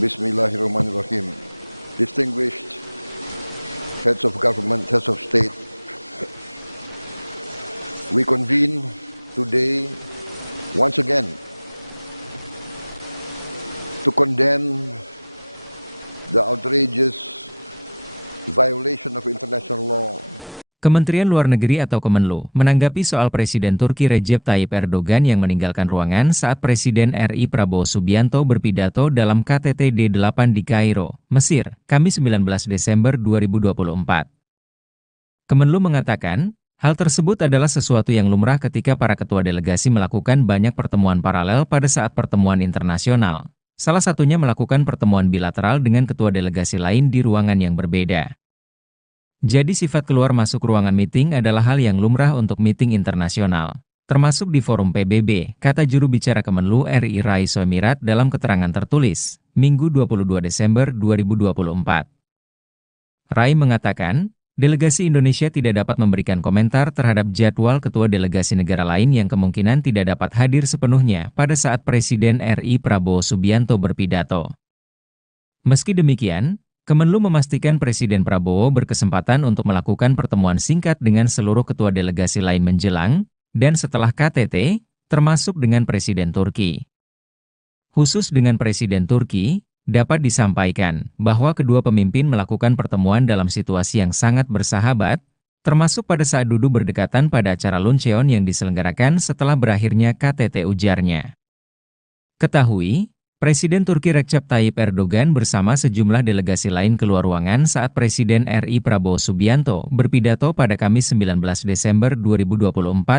Bismillahirrahmanirrahim. Distinguished heads of government, heads of state, we convene today once again to condemn the outrageous violation of international law. Kementerian Luar Negeri atau Kemenlu menanggapi soal Presiden Turki Recep Tayyip Erdogan yang meninggalkan ruangan saat Presiden RI Prabowo Subianto berpidato dalam KTT D8 di Kairo, Mesir, Kamis 19 Desember 2024. Kemenlu mengatakan, hal tersebut adalah sesuatu yang lumrah ketika para ketua delegasi melakukan banyak pertemuan paralel pada saat pertemuan internasional. Salah satunya melakukan pertemuan bilateral dengan ketua delegasi lain di ruangan yang berbeda. Jadi sifat keluar masuk ruangan meeting adalah hal yang lumrah untuk meeting internasional, termasuk di forum PBB, kata juru bicara Kemenlu RI Rais Emirat dalam keterangan tertulis, Minggu 22 Desember 2024. Rai mengatakan, delegasi Indonesia tidak dapat memberikan komentar terhadap jadwal ketua delegasi negara lain yang kemungkinan tidak dapat hadir sepenuhnya pada saat Presiden RI Prabowo Subianto berpidato. Meski demikian, Kemenlu memastikan Presiden Prabowo berkesempatan untuk melakukan pertemuan singkat dengan seluruh ketua delegasi lain menjelang dan setelah KTT, termasuk dengan Presiden Turki. Khusus dengan Presiden Turki, dapat disampaikan bahwa kedua pemimpin melakukan pertemuan dalam situasi yang sangat bersahabat, termasuk pada saat duduk berdekatan pada acara luncheon yang diselenggarakan setelah berakhirnya KTT, ujarnya. Ketahui, Presiden Turki Recep Tayyip Erdogan bersama sejumlah delegasi lain keluar ruangan saat Presiden RI Prabowo Subianto berpidato pada Kamis 19 Desember 2024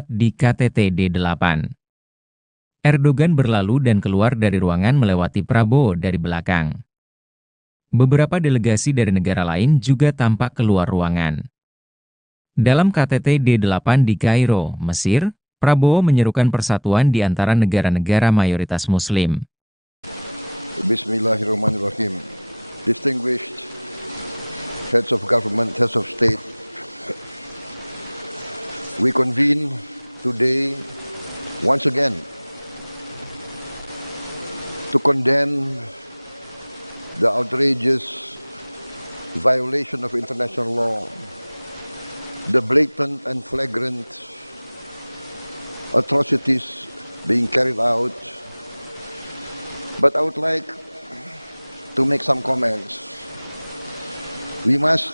di KTT D8. Erdogan berlalu dan keluar dari ruangan melewati Prabowo dari belakang. Beberapa delegasi dari negara lain juga tampak keluar ruangan. Dalam KTT D8 di Kairo, Mesir, Prabowo menyerukan persatuan di antara negara-negara mayoritas Muslim. Bismillahirrahmanirrahim. Distinguished heads of government, heads of state, we convene today once again to condemn the outrageous violation of international law, the blatant and flagrant atrocities being carried out. But I would like to make some comments. We must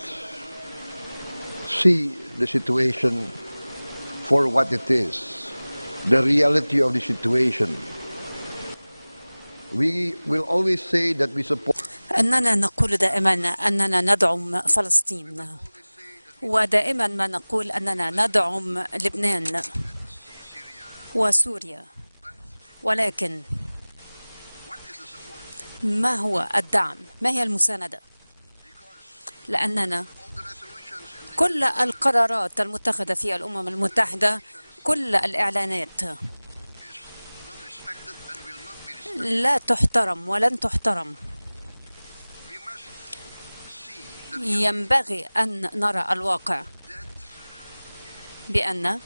see the situation for what it is, the reality of the situation. We will always say that we support. أننا نقول دائما أننا ندعم فلسطين، ودائما ما نقول أننا ندعم لبنان وسوريا، ولكن ما هو الدعم؟ ما هي المساندة؟ لأننا كل القرارات المتخذة في الأمم المتحدة، كل الإعلانات لا تحترم ولن تحترم. ينبغي أن نرى الواقع بأن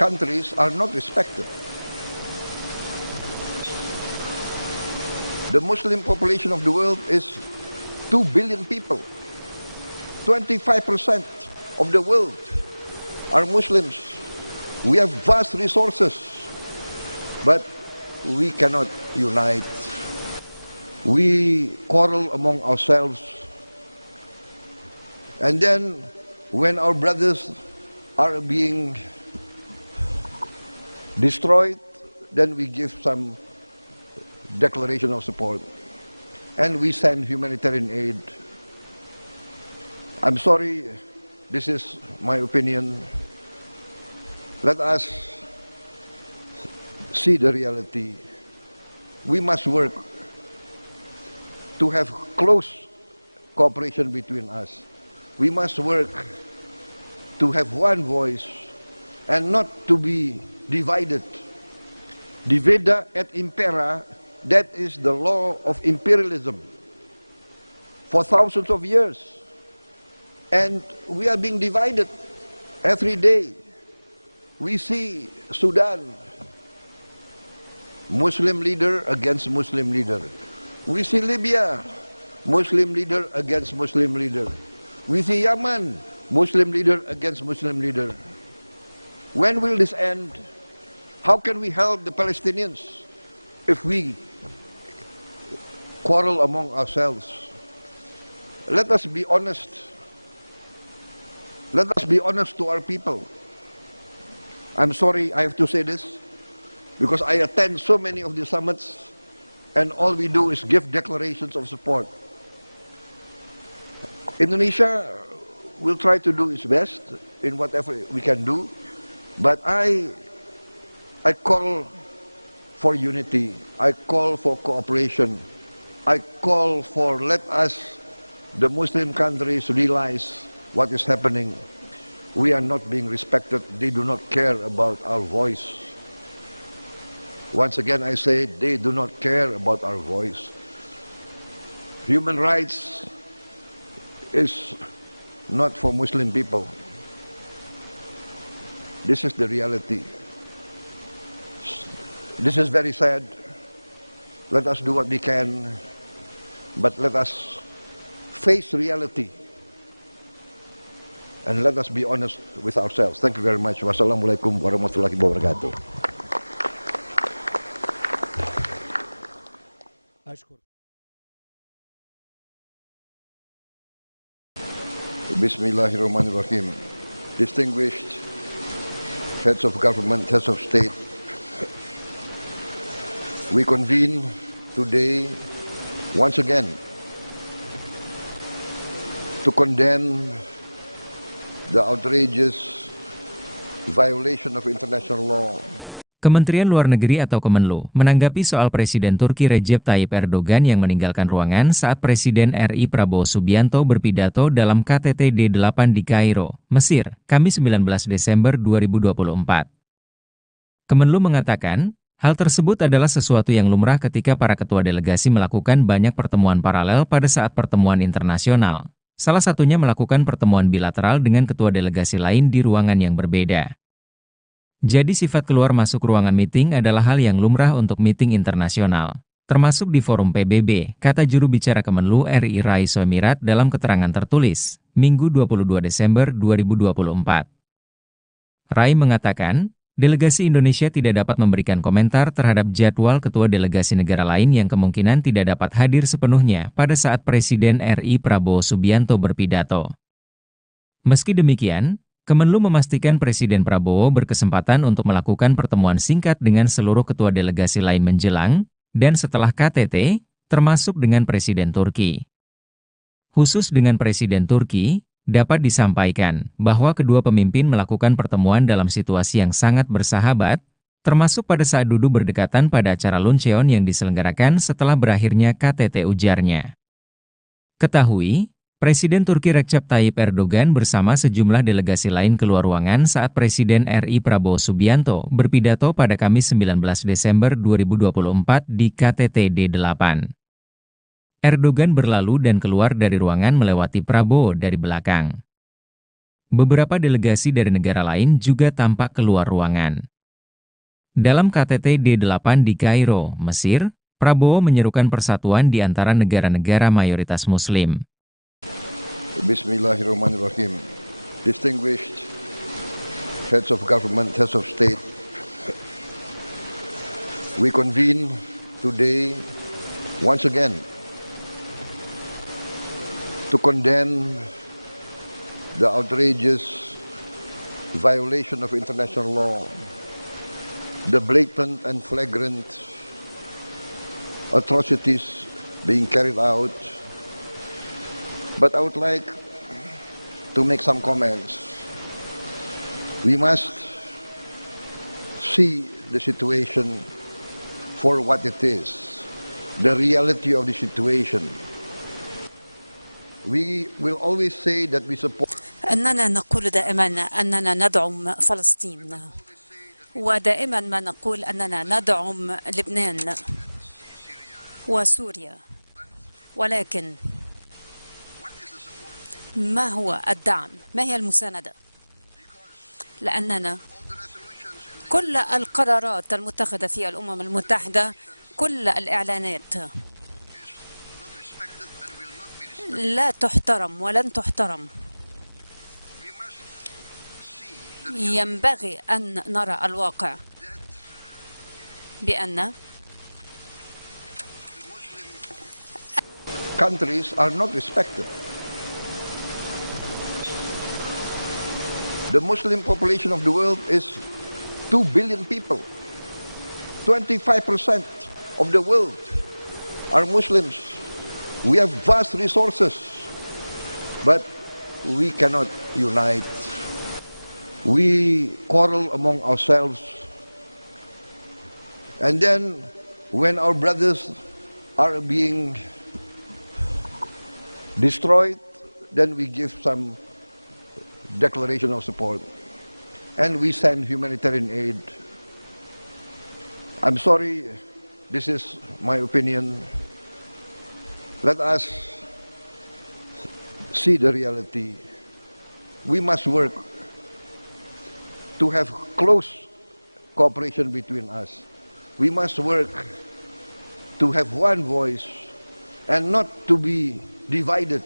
countries are not respected. The Muslim population of the world is 2 billion people. 25% of the world are Muslims. We have vast resources, but we cannot unite. We quarrel among ourselves. And then when our brothers are being destroyed, then we give some declaration of support, and we send humanitarian aid. I'm sorry, this is my opinion. Let us see the reality. We must work to have close cooperation between us. We must work to have one voice and not to be divided. Divida et impera. That is the law of imperialism for thousands of years. And we are being divided every day. We see Sudan Muslim leader against Muslim leader. We see Libya, Muslim leader against Muslim leader. We see Yemen, Muslim leader against Muslim leader. When will this end? How can we help the Palestinians if we quarrel among ourselves? Let us be honest. Let us be honest to our people. I'm sorry I have to say this, because I attend so many of the summits and all we do is give declarations of support. Indonesia will try to do its best in whatever we can do, but I call for unity, I call for cooperation, I call for let us, the Muslim countries, realize what is happening. We are not being respected. They do not care about our voice. Once again, I say they do not care about our voice. Human rights is not for Muslim people. This is the reality. This is very sad. Let us do what we can, but let us face reality. And let us be honest with ourselves. Thank you very much. Wassalamualaikum warahmatullahi wabarakatuh. Bismillahirrahmanirrahim. Distinguished heads of government, heads of state, we convene today once again to condemn the outrageous violation of international law. Kementerian Luar Negeri atau Kemenlu menanggapi soal Presiden Turki Recep Tayyip Erdogan yang meninggalkan ruangan saat Presiden RI Prabowo Subianto berpidato dalam KTT D8 di Kairo, Mesir, Kamis 19 Desember 2024. Kemenlu mengatakan, hal tersebut adalah sesuatu yang lumrah ketika para ketua delegasi melakukan banyak pertemuan paralel pada saat pertemuan internasional. Salah satunya melakukan pertemuan bilateral dengan ketua delegasi lain di ruangan yang berbeda. Jadi sifat keluar masuk ruangan meeting adalah hal yang lumrah untuk meeting internasional, termasuk di forum PBB, kata juru bicara Kemenlu RI Rais Emirat dalam keterangan tertulis, Minggu 22 Desember 2024. Rai mengatakan, delegasi Indonesia tidak dapat memberikan komentar terhadap jadwal ketua delegasi negara lain yang kemungkinan tidak dapat hadir sepenuhnya pada saat Presiden RI Prabowo Subianto berpidato. Meski demikian, Kemenlu memastikan Presiden Prabowo berkesempatan untuk melakukan pertemuan singkat dengan seluruh ketua delegasi lain menjelang dan setelah KTT, termasuk dengan Presiden Turki. Khusus dengan Presiden Turki, dapat disampaikan bahwa kedua pemimpin melakukan pertemuan dalam situasi yang sangat bersahabat, termasuk pada saat duduk berdekatan pada acara luncheon yang diselenggarakan setelah berakhirnya KTT, ujarnya. Ketahui, Presiden Turki Recep Tayyip Erdogan bersama sejumlah delegasi lain keluar ruangan saat Presiden RI Prabowo Subianto berpidato pada Kamis 19 Desember 2024 di KTT D8. Erdogan berlalu dan keluar dari ruangan melewati Prabowo dari belakang. Beberapa delegasi dari negara lain juga tampak keluar ruangan. Dalam KTT D8 di Kairo, Mesir, Prabowo menyerukan persatuan di antara negara-negara mayoritas Muslim. Bismillahirrahmanirrahim. Distinguished heads of government, heads of state, we convene today once again to condemn the outrageous violation of international law, the blatant and flagrant atrocities being carried out. But I would like to make some comments. We must see the situation for what it is, the reality of the situation. We will always say that we support. أننا نقول دائما أننا ندعم فلسطين، ودائما ما نقول أننا ندعم لبنان وسوريا، ولكن ما هو الدعم؟ ما هي المساندة؟ لأننا كل القرارات المتخذة في الأمم المتحدة، كل الإعلانات لا تحترم ولن تحترم. ينبغي أن نرى الواقع بأن countries are not respected. The Muslim population of the world is 2 billion people. 25% of the world are Muslims. We have vast resources, but we cannot unite. We quarrel among ourselves. And then when our brothers are being destroyed, then we give some declaration of support and we send humanitarian aid. I'm sorry, this is my opinion. Let us see the reality. We must work to have close cooperation between us. We must work to have one voice and not to be divided.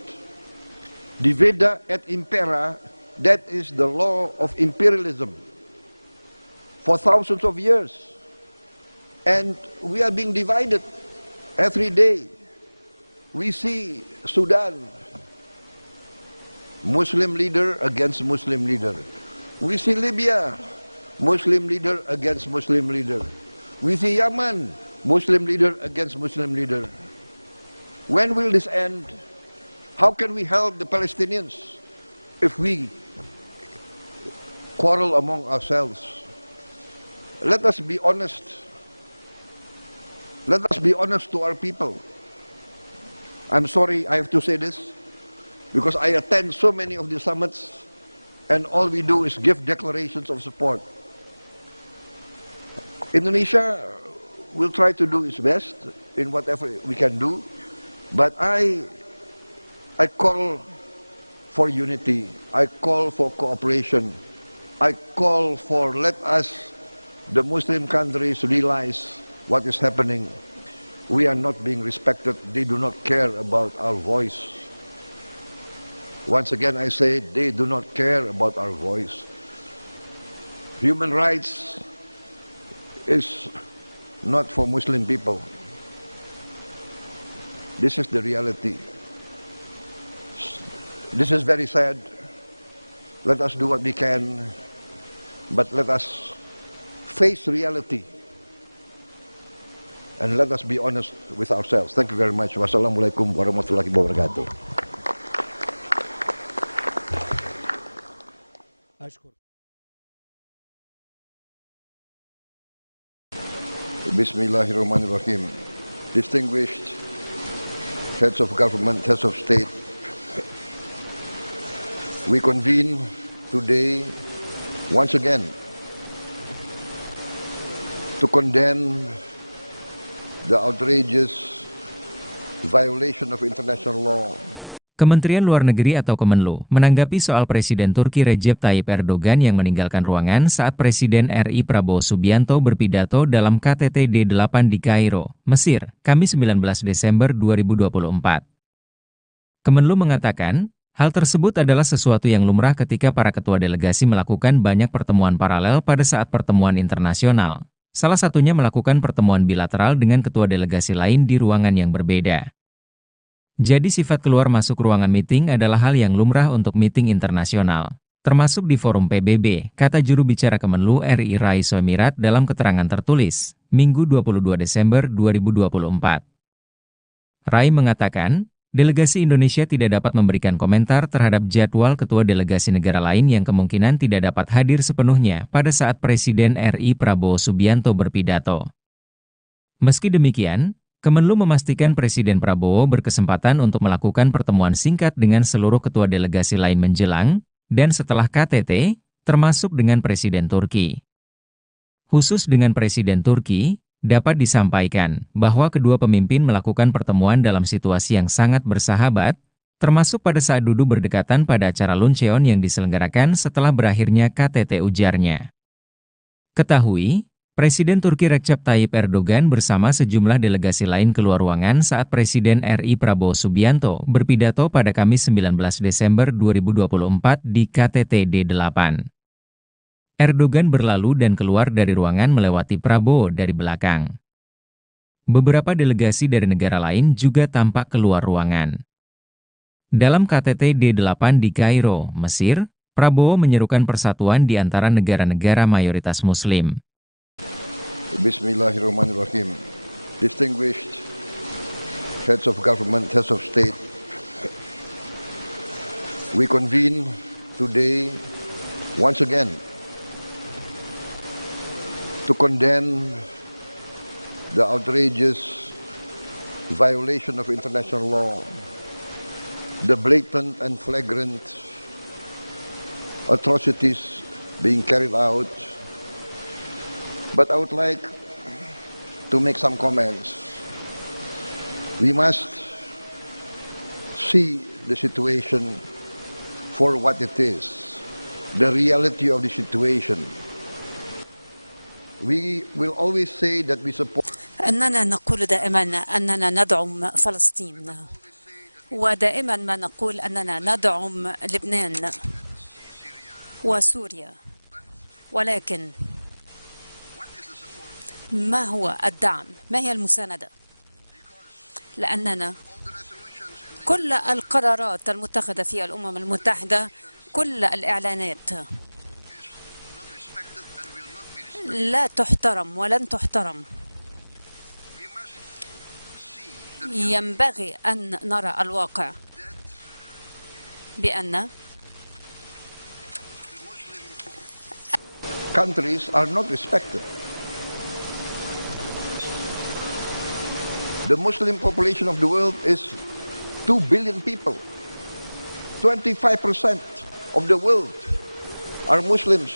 Divida et impera, that is the law of imperialism for thousands of years. And we are being divided every day. We see Sudan, Muslim leader against Muslim leader. We see Libya, Muslim leader against Muslim leader. We see Yemen, Muslim leader against Muslim leader. When will this end? How can we help the Palestinians if we quarrel among ourselves? Let us be honest. Let us be honest to our people. I'm sorry I have to say this, because I attend so many of the summits and all we do is give declarations of support. Indonesia will try to do its best in whatever we can do, but I call for unity, I call for cooperation, I call for let us, the Muslim countries, realize what is happening. We are not being respected. They do not care about our voice. Once again I say, they do not care about our voice. Human rights is not for Muslim people. This is the reality. This is very sad. Let us do what we can, but let us face reality and let us be honest with ourselves. Thank you very much. Wassalamualaikum warahmatullahi wabarakatuh. Bismillahirrahmanirrahim. Distinguished heads of government, heads of state, we convene today once again to condemn the outrageous violation of international law. Kementerian Luar Negeri atau Kemenlu menanggapi soal Presiden Turki Recep Tayyip Erdogan yang meninggalkan ruangan saat Presiden RI Prabowo Subianto berpidato dalam KTT D8 di Kairo, Mesir, Kamis 19 Desember 2024. Kemenlu mengatakan, hal tersebut adalah sesuatu yang lumrah ketika para ketua delegasi melakukan banyak pertemuan paralel pada saat pertemuan internasional. Salah satunya melakukan pertemuan bilateral dengan ketua delegasi lain di ruangan yang berbeda. Jadi sifat keluar masuk ruangan meeting adalah hal yang lumrah untuk meeting internasional, termasuk di forum PBB, kata juru bicara Kemenlu RI Rai Soemirat dalam keterangan tertulis, Minggu 22 Desember 2024. Rai mengatakan, delegasi Indonesia tidak dapat memberikan komentar terhadap jadwal ketua delegasi negara lain yang kemungkinan tidak dapat hadir sepenuhnya pada saat Presiden RI Prabowo Subianto berpidato. Meski demikian, Kemenlu memastikan Presiden Prabowo berkesempatan untuk melakukan pertemuan singkat dengan seluruh ketua delegasi lain menjelang dan setelah KTT, termasuk dengan Presiden Turki. Khusus dengan Presiden Turki, dapat disampaikan bahwa kedua pemimpin melakukan pertemuan dalam situasi yang sangat bersahabat, termasuk pada saat duduk berdekatan pada acara luncheon yang diselenggarakan setelah berakhirnya KTT, ujarnya. Ketahui, Presiden Turki Recep Tayyip Erdogan bersama sejumlah delegasi lain keluar ruangan saat Presiden RI Prabowo Subianto berpidato pada Kamis 19 Desember 2024 di KTT D8. Erdogan berlalu dan keluar dari ruangan melewati Prabowo dari belakang. Beberapa delegasi dari negara lain juga tampak keluar ruangan. Dalam KTT D8 di Kairo, Mesir, Prabowo menyerukan persatuan di antara negara-negara mayoritas Muslim. Bismillahirrahmanirrahim. Distinguished heads of government, heads of state, we convene today once again to condemn the outrageous violation of international law, the blatant and flagrant atrocities being carried out. But I would like to make some comments. We must see the situation for what it is, the reality of the situation. We will always say that we support. أننا نقول دائما أننا ندعم فلسطين، ودائما ما نقول أننا ندعم لبنان وسوريا، ولكن ما هو الدعم؟ ما هي المساندة؟ لأننا كل القرارات المتخذة في الأمم المتحدة، كل الإعلانات لا تحترم ولن تحترم. ينبغي أن نرى الواقع بأن countries are not respected. The Muslim population of the world is 2 billion people. 25% of the world are Muslims.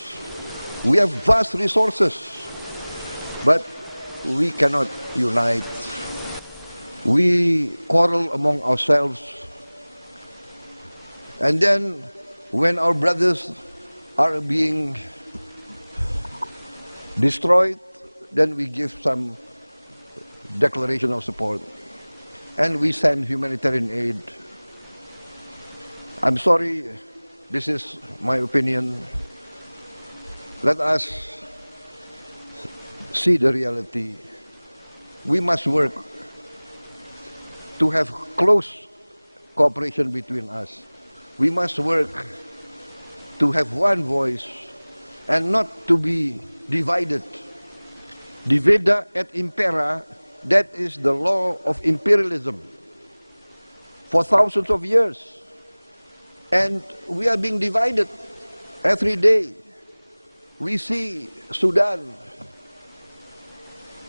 We have vast resources, but we cannot unite. We quarrel among ourselves. And then when our brothers are being destroyed, then we give some declaration of support, and we send humanitarian aid. I'm sorry, this is my opinion. Let us see the reality. We must work to have close cooperation between us. We must work to have one voice and not to be divided. Divida et impera, that is the law of imperialism for thousands of years. And we are being divided every day. We see Sudan,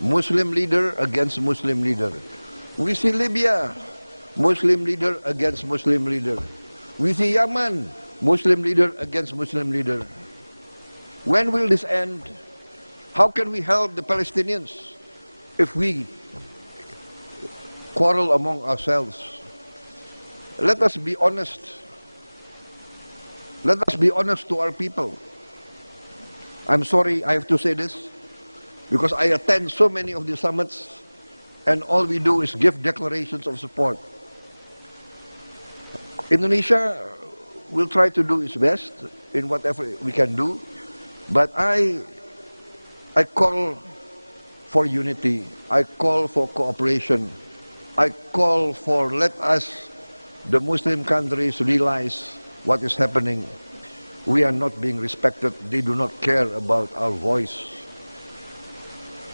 Muslim leader against Muslim leader. We see Libya, Muslim leader against Muslim leader. We see Yemen, Muslim leader against Muslim leader. When will this end? How can we help the Palestinians if we quarrel among ourselves? Let us be honest. Let us be honest to our people. I'm sorry I have to say this, because I attend so many of the summits, and all we do is give declarations of support. Indonesia will try to do its best in whatever we can do, but I call for unity. I call for cooperation. I call for, let us, the Muslim countries, realize what is happening. We are not being respected. They do not care about our voice.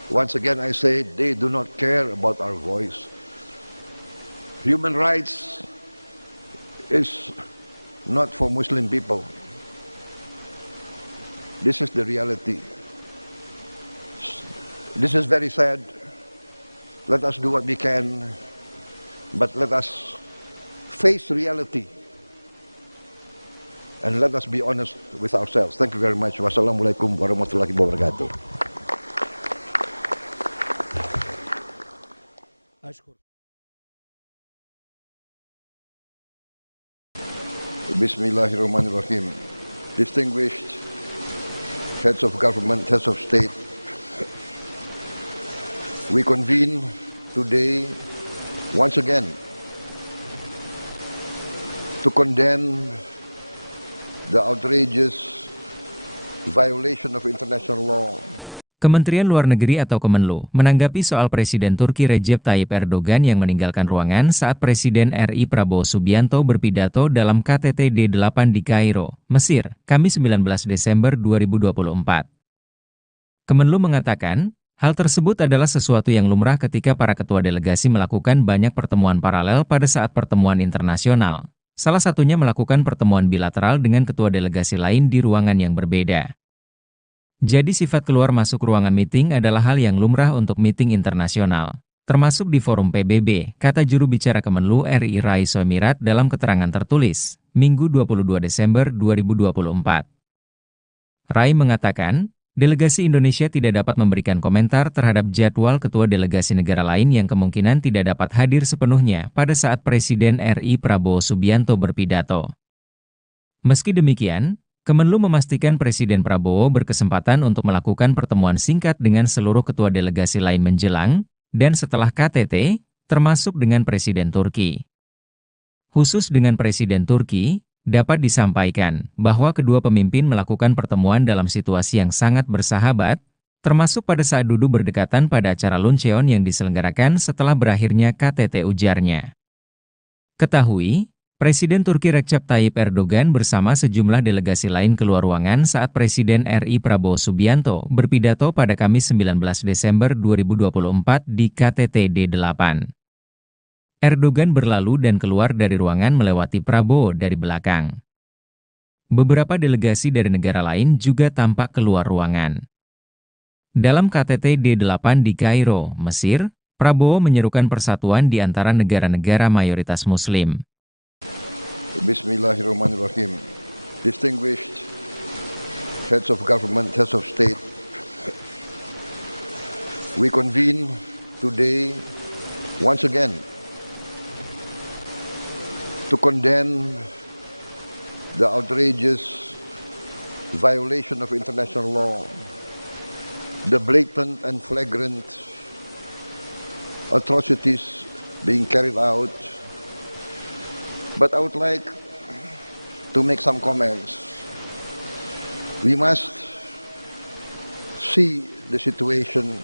Once again, I say, they do not care about our voice. Human rights is not for Muslim people. This is the reality. This is very sad. Let us do what we can, but let us face reality. And let us be honest with ourselves. Thank you very much. Wassalamualaikum warahmatullahi wabarakatuh. Bismillahirrahmanirrahim. Distinguished heads of government, heads of state, we convene today once again to condemn the outrageous violation of international law. Kementerian Luar Negeri atau Kemenlu menanggapi soal Presiden Turki Recep Tayyip Erdogan yang meninggalkan ruangan saat Presiden RI Prabowo Subianto berpidato dalam KTT D8 di Kairo, Mesir, Kamis 19 Desember 2024. Kemenlu mengatakan, hal tersebut adalah sesuatu yang lumrah ketika para ketua delegasi melakukan banyak pertemuan paralel pada saat pertemuan internasional. Salah satunya melakukan pertemuan bilateral dengan ketua delegasi lain di ruangan yang berbeda. Jadi sifat keluar masuk ruangan meeting adalah hal yang lumrah untuk meeting internasional, termasuk di forum PBB, kata juru bicara Kemenlu RI Rai Soemirat dalam keterangan tertulis, Minggu 22 Desember 2024. Rai mengatakan, delegasi Indonesia tidak dapat memberikan komentar terhadap jadwal ketua delegasi negara lain yang kemungkinan tidak dapat hadir sepenuhnya pada saat Presiden RI Prabowo Subianto berpidato. Meski demikian, Kemenlu memastikan Presiden Prabowo berkesempatan untuk melakukan pertemuan singkat dengan seluruh ketua delegasi lain menjelang dan setelah KTT, termasuk dengan Presiden Turki. Khusus dengan Presiden Turki, dapat disampaikan bahwa kedua pemimpin melakukan pertemuan dalam situasi yang sangat bersahabat, termasuk pada saat duduk berdekatan pada acara luncheon yang diselenggarakan setelah berakhirnya KTT, ujarnya. Ketahui, Presiden Turki Recep Tayyip Erdogan bersama sejumlah delegasi lain keluar ruangan saat Presiden RI Prabowo Subianto berpidato pada Kamis 19 Desember 2024 di KTT D8. Erdogan berlalu dan keluar dari ruangan melewati Prabowo dari belakang. Beberapa delegasi dari negara lain juga tampak keluar ruangan. Dalam KTT D8 di Kairo, Mesir, Prabowo menyerukan persatuan di antara negara-negara mayoritas Muslim. Bismillahirrahmanirrahim. Distinguished heads of government, heads of state, we convene today once again to condemn the outrageous violation of international law, the blatant and flagrant atrocities being carried out. But I would like to make some comments. We must see the situation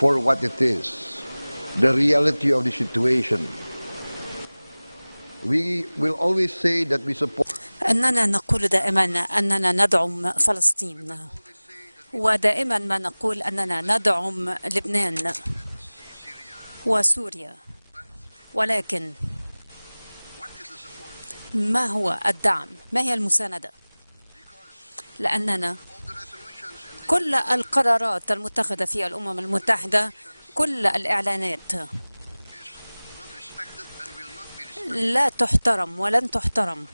for what it is, the reality of the situation. We will always say that we support. أننا نقول دائما أننا ندعم فلسطين، ودائما ما نقول أننا ندعم لبنان وسوريا، ولكن ما هو الدعم؟ ما هي المساندة؟ لأننا كل القرارات المتخذة في الأمم المتحدة، كل الإعلانات لا تحترم ولن تحترم.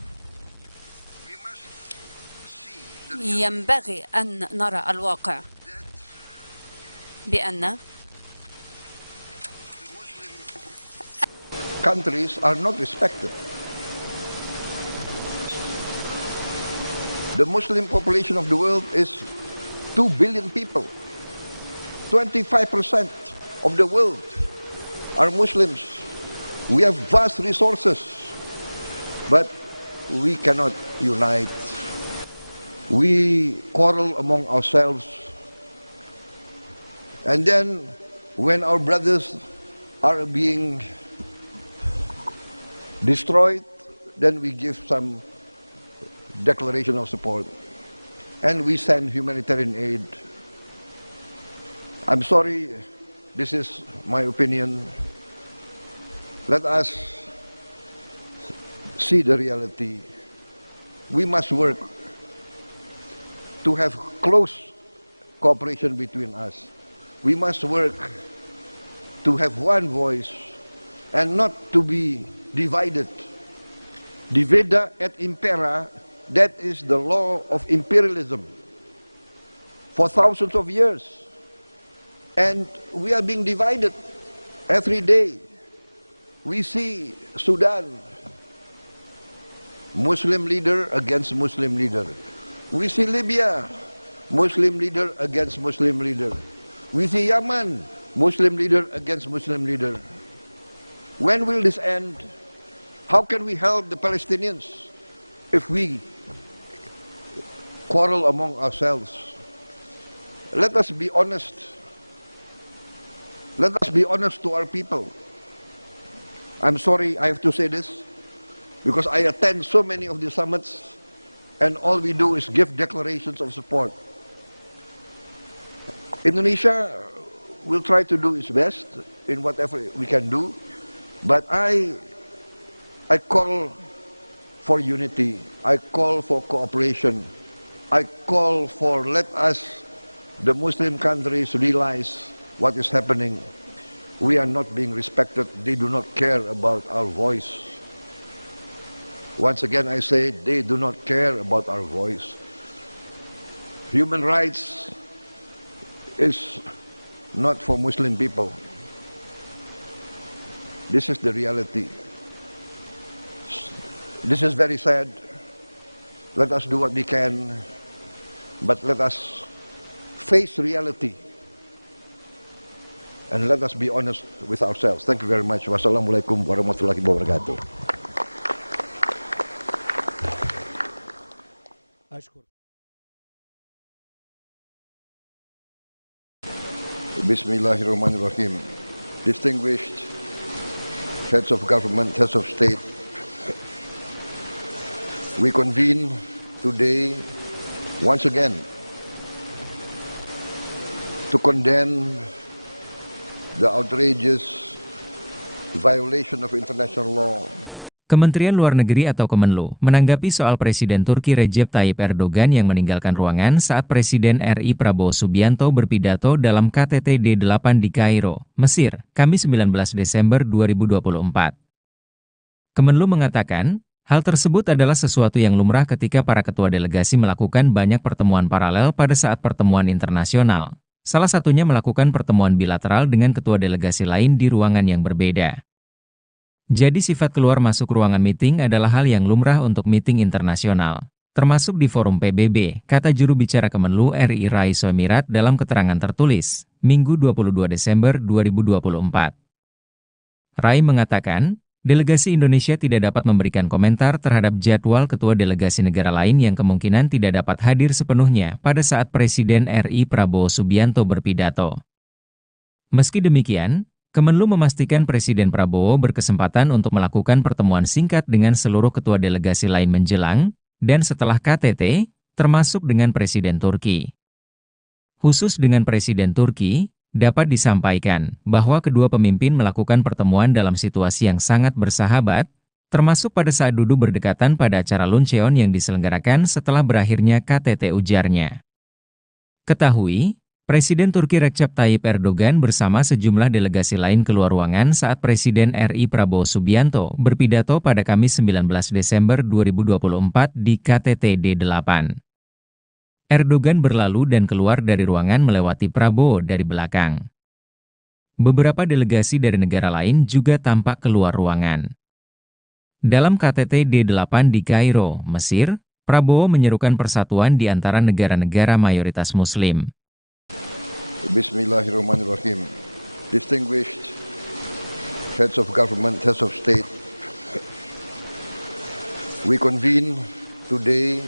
ينبغي أن نرى الواقع بأن countries are not respected. The Muslim population of the world is 2 billion people. 25% of the world are Muslims. We have vast resources, but we cannot unite. We quarrel among ourselves. And then when our brothers are being destroyed, then we give some declaration of support, and we send humanitarian aid. I'm sorry, this is my opinion. Let us see the reality. We must work to have close cooperation between us. We must work to have one voice and not to be divided. Divida et impera, that is the law of imperialism for thousands of years. And we are being divided every day. We see Sudan, Muslim leader against Muslim leader. We see Libya, Muslim leader against Muslim leader. We see Yemen, Muslim leader against Muslim leader. When will this end? How can we help the Palestinians if we quarrel among ourselves? Let us be honest. Let us be honest to our people. I'm sorry I have to say this, because I attend so many of the summits and all we do is give declarations of support. Indonesia will try to do its best in whatever we can do, but I call for unity, I call for cooperation, I call for let us, the Muslim countries, realize what is happening. We are not being respected. They do not care about our voice. Once again, I say they do not care about our voice. Human rights is not for Muslim people. This is the reality. This is very sad. Let us do what we can, but let us face reality. And let us be honest with ourselves. Thank you very much. Wassalamualaikum warahmatullahi wabarakatuh. Bismillahirrahmanirrahim. Distinguished heads of government, heads of state, we convene today once again to condemn the outrageous violation of international law. Kementerian Luar Negeri atau Kemenlu menanggapi soal Presiden Turki Recep Tayyip Erdogan yang meninggalkan ruangan saat Presiden RI Prabowo Subianto berpidato dalam KTT D8 di Kairo, Mesir, Kamis 19 Desember 2024. Kemenlu mengatakan, hal tersebut adalah sesuatu yang lumrah ketika para ketua delegasi melakukan banyak pertemuan paralel pada saat pertemuan internasional. Salah satunya melakukan pertemuan bilateral dengan ketua delegasi lain di ruangan yang berbeda. Jadi sifat keluar masuk ruangan meeting adalah hal yang lumrah untuk meeting internasional, termasuk di forum PBB, kata juru bicara Kemenlu RI Raiso Mirat dalam keterangan tertulis, Minggu 22 Desember 2024. Rai mengatakan, delegasi Indonesia tidak dapat memberikan komentar terhadap jadwal ketua delegasi negara lain yang kemungkinan tidak dapat hadir sepenuhnya pada saat Presiden RI Prabowo Subianto berpidato. Meski demikian, Kemenlu memastikan Presiden Prabowo berkesempatan untuk melakukan pertemuan singkat dengan seluruh ketua delegasi lain menjelang dan setelah KTT, termasuk dengan Presiden Turki. Khusus dengan Presiden Turki, dapat disampaikan bahwa kedua pemimpin melakukan pertemuan dalam situasi yang sangat bersahabat, termasuk pada saat duduk berdekatan pada acara luncheon yang diselenggarakan setelah berakhirnya KTT, ujarnya. Ketahui, Presiden Turki Recep Tayyip Erdogan bersama sejumlah delegasi lain keluar ruangan saat Presiden RI Prabowo Subianto berpidato pada Kamis 19 Desember 2024 di KTT D8. Erdogan berlalu dan keluar dari ruangan melewati Prabowo dari belakang. Beberapa delegasi dari negara lain juga tampak keluar ruangan. Dalam KTT D8 di Kairo, Mesir, Prabowo menyerukan persatuan di antara negara-negara mayoritas Muslim. Bismillahirrahmanirrahim. Distinguished heads of government, heads of state, we convene today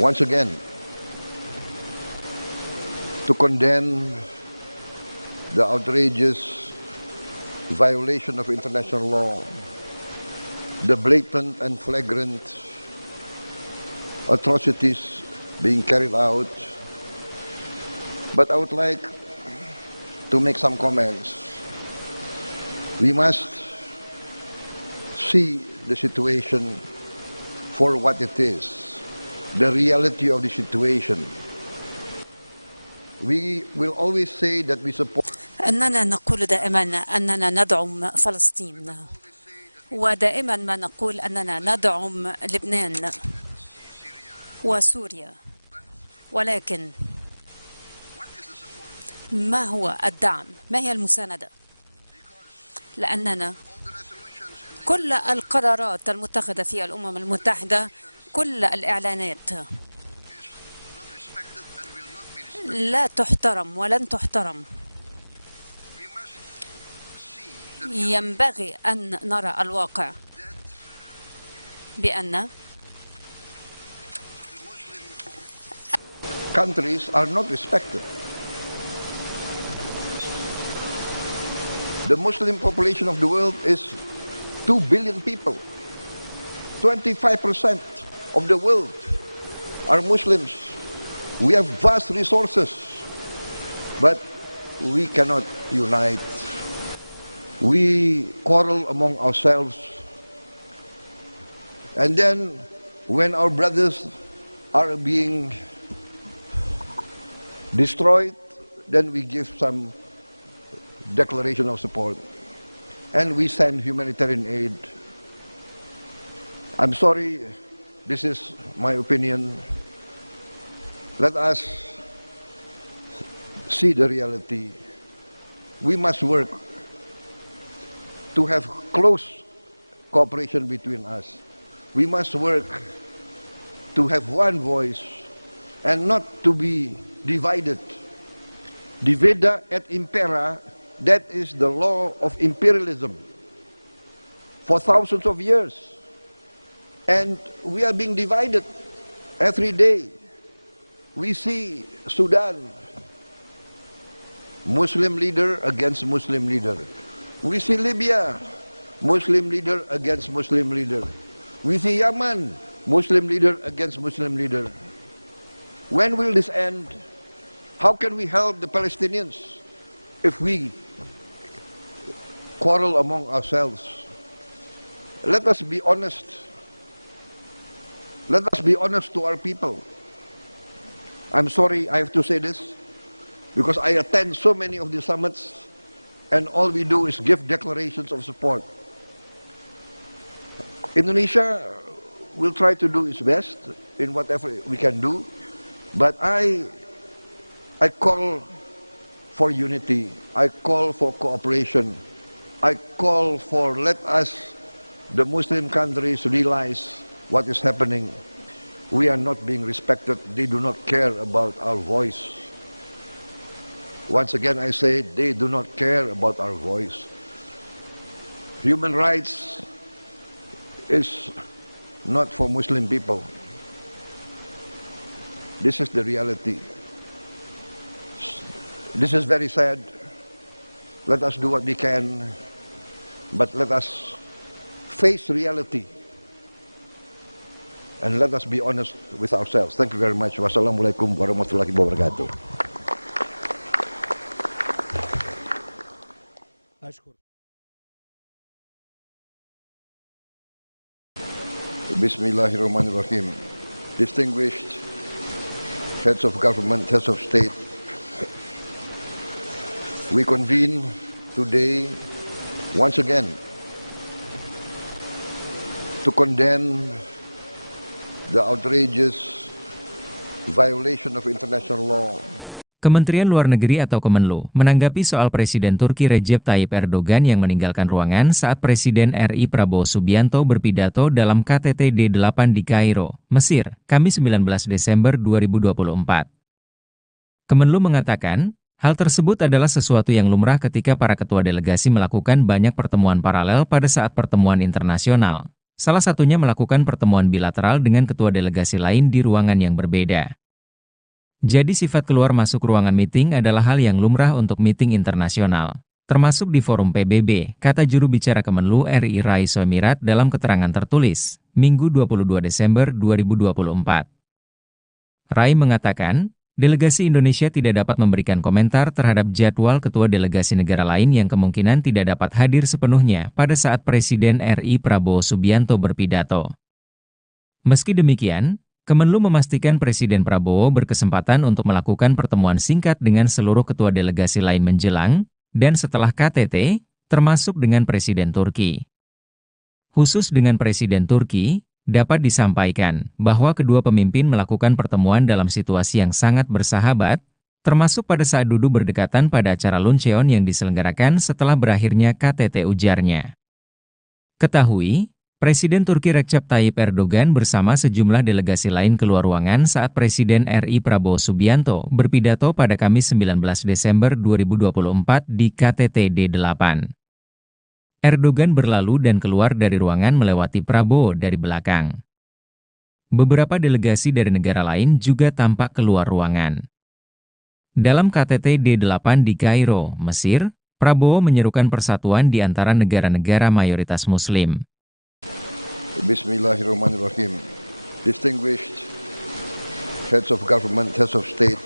once again to condemn the outrageous violation of international law, the blatant and flagrant atrocities being carried out. But I would like to make some comments. We must see the situation for what it is, the reality of the situation. We will always say that we support. أننا نقول دائما أننا ندعم فلسطين، ودائما ما نقول أننا ندعم لبنان وسوريا، ولكن ما هو الدعم؟ ما هي المساندة؟ لأننا كل القرارات المتخذة في الأمم المتحدة، كل الإعلانات لا تحترم ولن تحترم. ينبغي أن نرى الواقع بأن countries are not respected. The Muslim population of the world is 2 billion people. 25% of the world are Muslims. We have vast resources, but we cannot unite. We quarrel among ourselves. And then when our brothers are being destroyed, then we give some declaration of support. And we send humanitarian aid. I'm sorry, this is my opinion. Let us see the reality. We must work to have close cooperation between us. We must work to have one voice and not to be divided. Divida et impera, that is the law of imperialism for thousands of years. And we are being divided every day. We see Sudan, Muslim leader against Muslim leader. We see Libya, Muslim leader against Muslim leader. We see Yemen, Muslim leader against Muslim leader. When will this end? How can we help the Palestinians if we quarrel among ourselves? Let us be honest. Let us be honest to our people. I'm sorry I have to say this, because I attend so many of the summits, and all we do is give declarations of support. Indonesia will try to do its best in whatever we can do, but I call for unity. I call for cooperation. I call for, let us, the Muslim countries, realize what is happening. We are not being respected. They do not care about our voice. Once again, I say, they do not care about our voice. Human rights is not for Muslim people. This is the reality. This is very sad. Let us do what we can, but let us face reality. And let us be honest with ourselves. Thank you very much. Wassalamualaikum warahmatullahi wabarakatuh. Bismillahirrahmanirrahim. Distinguished heads of government, heads of state, we convene today once again to condemn the outrageous violation of international law. Kementerian Luar Negeri atau Kemenlu menanggapi soal Presiden Turki Recep Tayyip Erdogan yang meninggalkan ruangan saat Presiden RI Prabowo Subianto berpidato dalam KTT D8 di Kairo, Mesir, Kamis 19 Desember 2024. Kemenlu mengatakan, hal tersebut adalah sesuatu yang lumrah ketika para ketua delegasi melakukan banyak pertemuan paralel pada saat pertemuan internasional. Salah satunya melakukan pertemuan bilateral dengan ketua delegasi lain di ruangan yang berbeda. Jadi sifat keluar masuk ruangan meeting adalah hal yang lumrah untuk meeting internasional, termasuk di forum PBB, kata juru bicara Kemenlu RI Rai Soemirat dalam keterangan tertulis, Minggu 22 Desember 2024. Rai mengatakan, delegasi Indonesia tidak dapat memberikan komentar terhadap jadwal ketua delegasi negara lain yang kemungkinan tidak dapat hadir sepenuhnya pada saat Presiden RI Prabowo Subianto berpidato. Meski demikian, Kemenlu memastikan Presiden Prabowo berkesempatan untuk melakukan pertemuan singkat dengan seluruh ketua delegasi lain menjelang dan setelah KTT, termasuk dengan Presiden Turki. Khusus dengan Presiden Turki, dapat disampaikan bahwa kedua pemimpin melakukan pertemuan dalam situasi yang sangat bersahabat, termasuk pada saat duduk berdekatan pada acara luncheon yang diselenggarakan setelah berakhirnya KTT, ujarnya. Ketahui, Presiden Turki Recep Tayyip Erdogan bersama sejumlah delegasi lain keluar ruangan saat Presiden RI Prabowo Subianto berpidato pada Kamis 19 Desember 2024 di KTT D8. Erdogan berlalu dan keluar dari ruangan melewati Prabowo dari belakang. Beberapa delegasi dari negara lain juga tampak keluar ruangan. Dalam KTT D8 di Kairo, Mesir, Prabowo menyerukan persatuan di antara negara-negara mayoritas Muslim. Bismillahirrahmanirrahim. Distinguished heads of government, heads of state,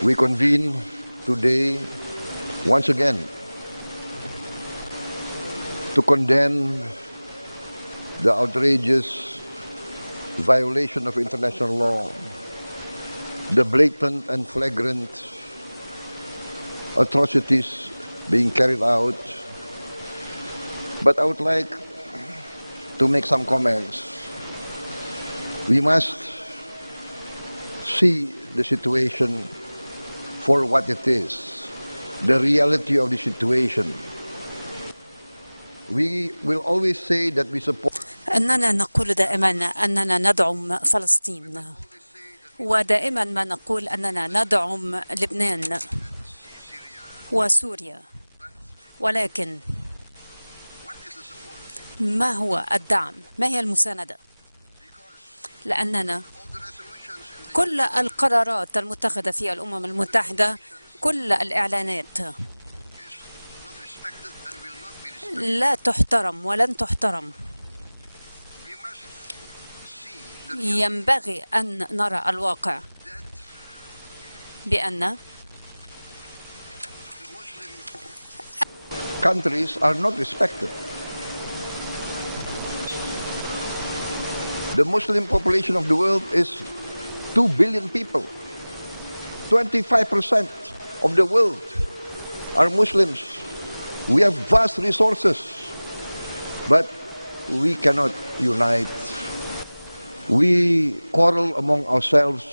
we convene today once again to condemn the outrageous violation of international law, the blatant and flagrant atrocities being carried out. But I would like to make some comments. We must see the situation for what it is, the reality of the situation. We will always say that we support. أننا نقول دائما أننا ندعم فلسطين، ودائما ما نقول أننا ندعم لبنان وسوريا، ولكن ما هو الدعم؟ ما هي المساندة؟ لأننا كل القرارات المتخذة في الأمم المتحدة، كل الإعلانات لا تحترم ولن تحترم. ينبغي أن نرى الواقع بأن countries are not respected. The Muslim population of the world is 2 billion people. 25% of the world are Muslims. We have vast resources, but we cannot unite. We quarrel among ourselves.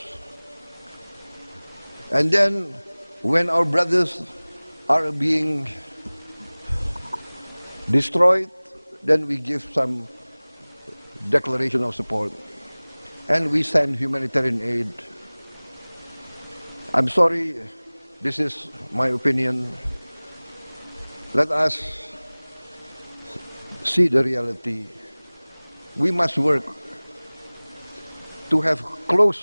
And then when our brothers are being destroyed, then we give some declaration of support and we send humanitarian aid. I'm sorry, this is my opinion. Let us see the reality. We must work to have close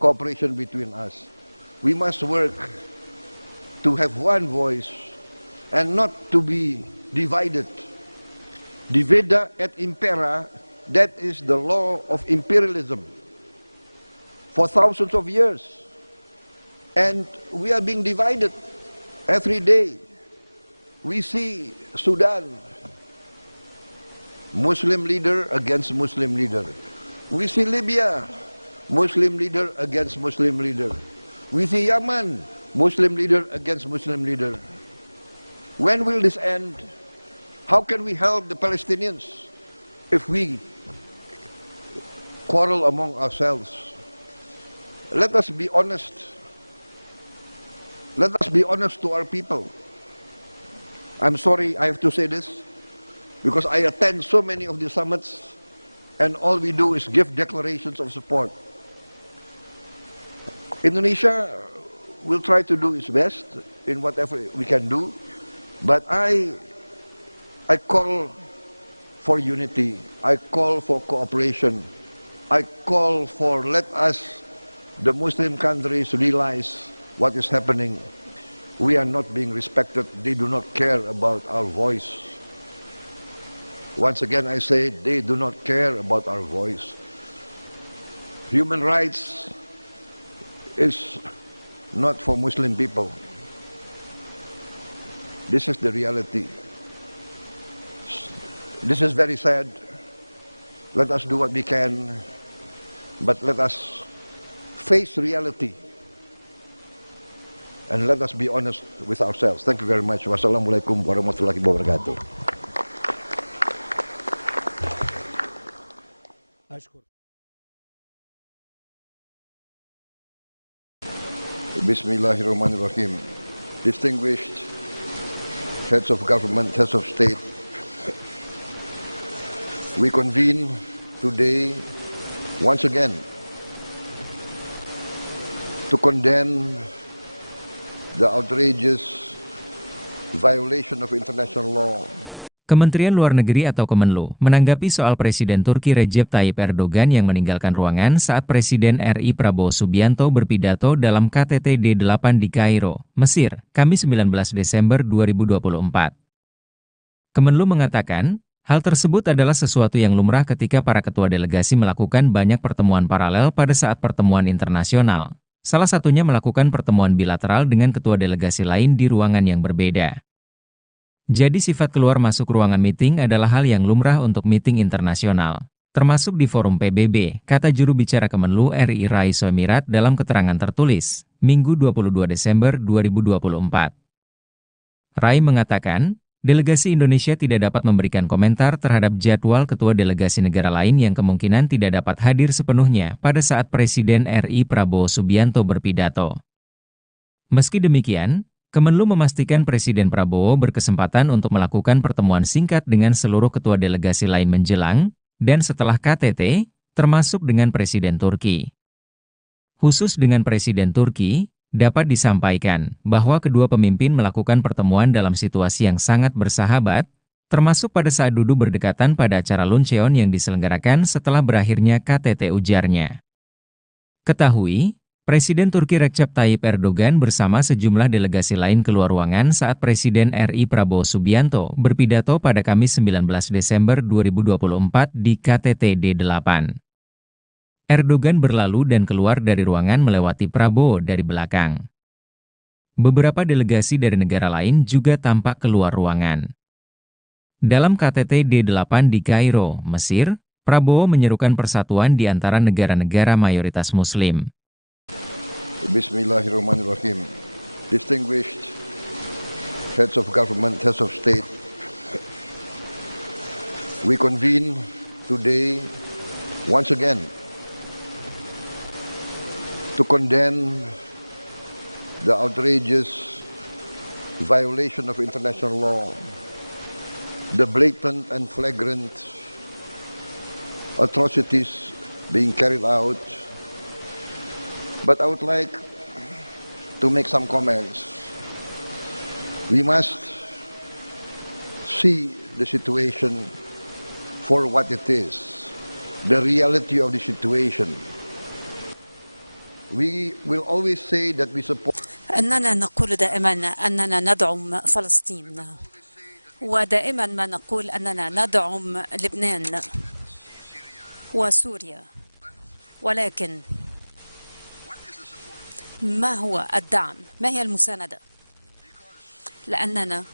cooperation between us. We must work to have one voice and not to be divided. Divida et impera, that is the law of imperialism for thousands of years. And we are being divided every day. We see Sudan, Muslim leader against Muslim leader. We see Libya, Muslim leader against Muslim leader. We see Yemen, Muslim leader against Muslim leader. When will this end? How can we help the Palestinians if we quarrel among ourselves? Let us be honest. Let us be honest to our people. I'm sorry I have to say this, because I attend so many of the summits and all we do is give declarations of support. Indonesia will try to do its best in whatever we can do, but I call for unity, I call for cooperation, I call for let us, the Muslim countries, realize what is happening. We are not being respected. They do not care about our voice. Once again I say, they do not care about our voice. Human rights is not for Muslim people. This is the reality. This is very sad. Let us do what we can, but let us face reality and let us be honest with ourselves. Thank you very much. Wassalamualaikum warahmatullahi wabarakatuh. Bismillahirrahmanirrahim. Distinguished heads of government, heads of state, We convene today once again to condemn the outrageous violation of international law. Kementerian Luar Negeri atau Kemenlu menanggapi soal Presiden Turki Recep Tayyip Erdogan yang meninggalkan ruangan saat Presiden RI Prabowo Subianto berpidato dalam KTT D8 di Kairo, Mesir, Kamis 19 Desember 2024. Kemenlu mengatakan, hal tersebut adalah sesuatu yang lumrah ketika para ketua delegasi melakukan banyak pertemuan paralel pada saat pertemuan internasional. Salah satunya melakukan pertemuan bilateral dengan ketua delegasi lain di ruangan yang berbeda. Jadi sifat keluar masuk ruangan meeting adalah hal yang lumrah untuk meeting internasional, termasuk di forum PBB, kata juru bicara Kemenlu RI Raiso Emirat dalam keterangan tertulis, Minggu 22 Desember 2024. Rai mengatakan, delegasi Indonesia tidak dapat memberikan komentar terhadap jadwal ketua delegasi negara lain yang kemungkinan tidak dapat hadir sepenuhnya pada saat Presiden RI Prabowo Subianto berpidato. Meski demikian, Kemenlu memastikan Presiden Prabowo berkesempatan untuk melakukan pertemuan singkat dengan seluruh ketua delegasi lain menjelang dan setelah KTT, termasuk dengan Presiden Turki. Khusus dengan Presiden Turki, dapat disampaikan bahwa kedua pemimpin melakukan pertemuan dalam situasi yang sangat bersahabat, termasuk pada saat duduk berdekatan pada acara luncheon yang diselenggarakan setelah berakhirnya KTT, ujarnya. Ketahui, Presiden Turki Recep Tayyip Erdogan bersama sejumlah delegasi lain keluar ruangan saat Presiden RI Prabowo Subianto berpidato pada Kamis 19 Desember 2024 di KTT D8. Erdogan berlalu dan keluar dari ruangan melewati Prabowo dari belakang. Beberapa delegasi dari negara lain juga tampak keluar ruangan. Dalam KTT D8 di Kairo, Mesir, Prabowo menyerukan persatuan di antara negara-negara mayoritas Muslim. Bismillahirrahmanirrahim. Distinguished heads of government, heads of state, we convene today once again to condemn the outrageous violation of international law, the blatant and flagrant atrocities being carried out. But I would like to make some comments. We must see the situation for what it is, the reality of the situation. We will always say that we support. أننا نقول دائما أننا ندعم فلسطين، ودائما ما نقول أننا ندعم لبنان وسوريا، ولكن ما هو الدعم؟ ما هي المساندة؟ لأننا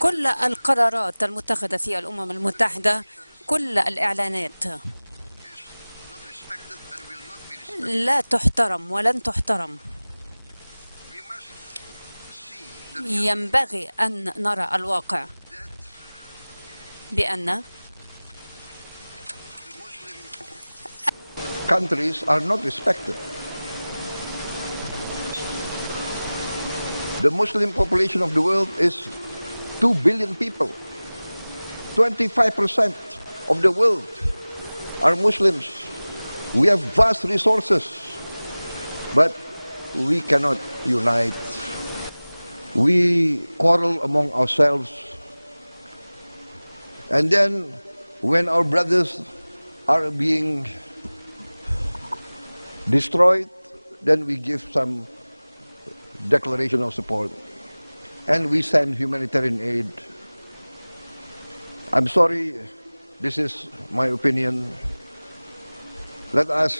كل القرارات المتخذة في الأمم المتحدة، كل الإعلانات لا تحترم ولن تحترم. ينبغي أن نرى الواقع بأن countries are not respected. The Muslim population of the world is 2 billion people. 25% of the world are Muslims. We have vast resources, but we cannot unite. We quarrel among ourselves. And then when our brothers are being destroyed, then we give some declaration of support, and we send humanitarian aid. I'm sorry, this is my opinion. Let us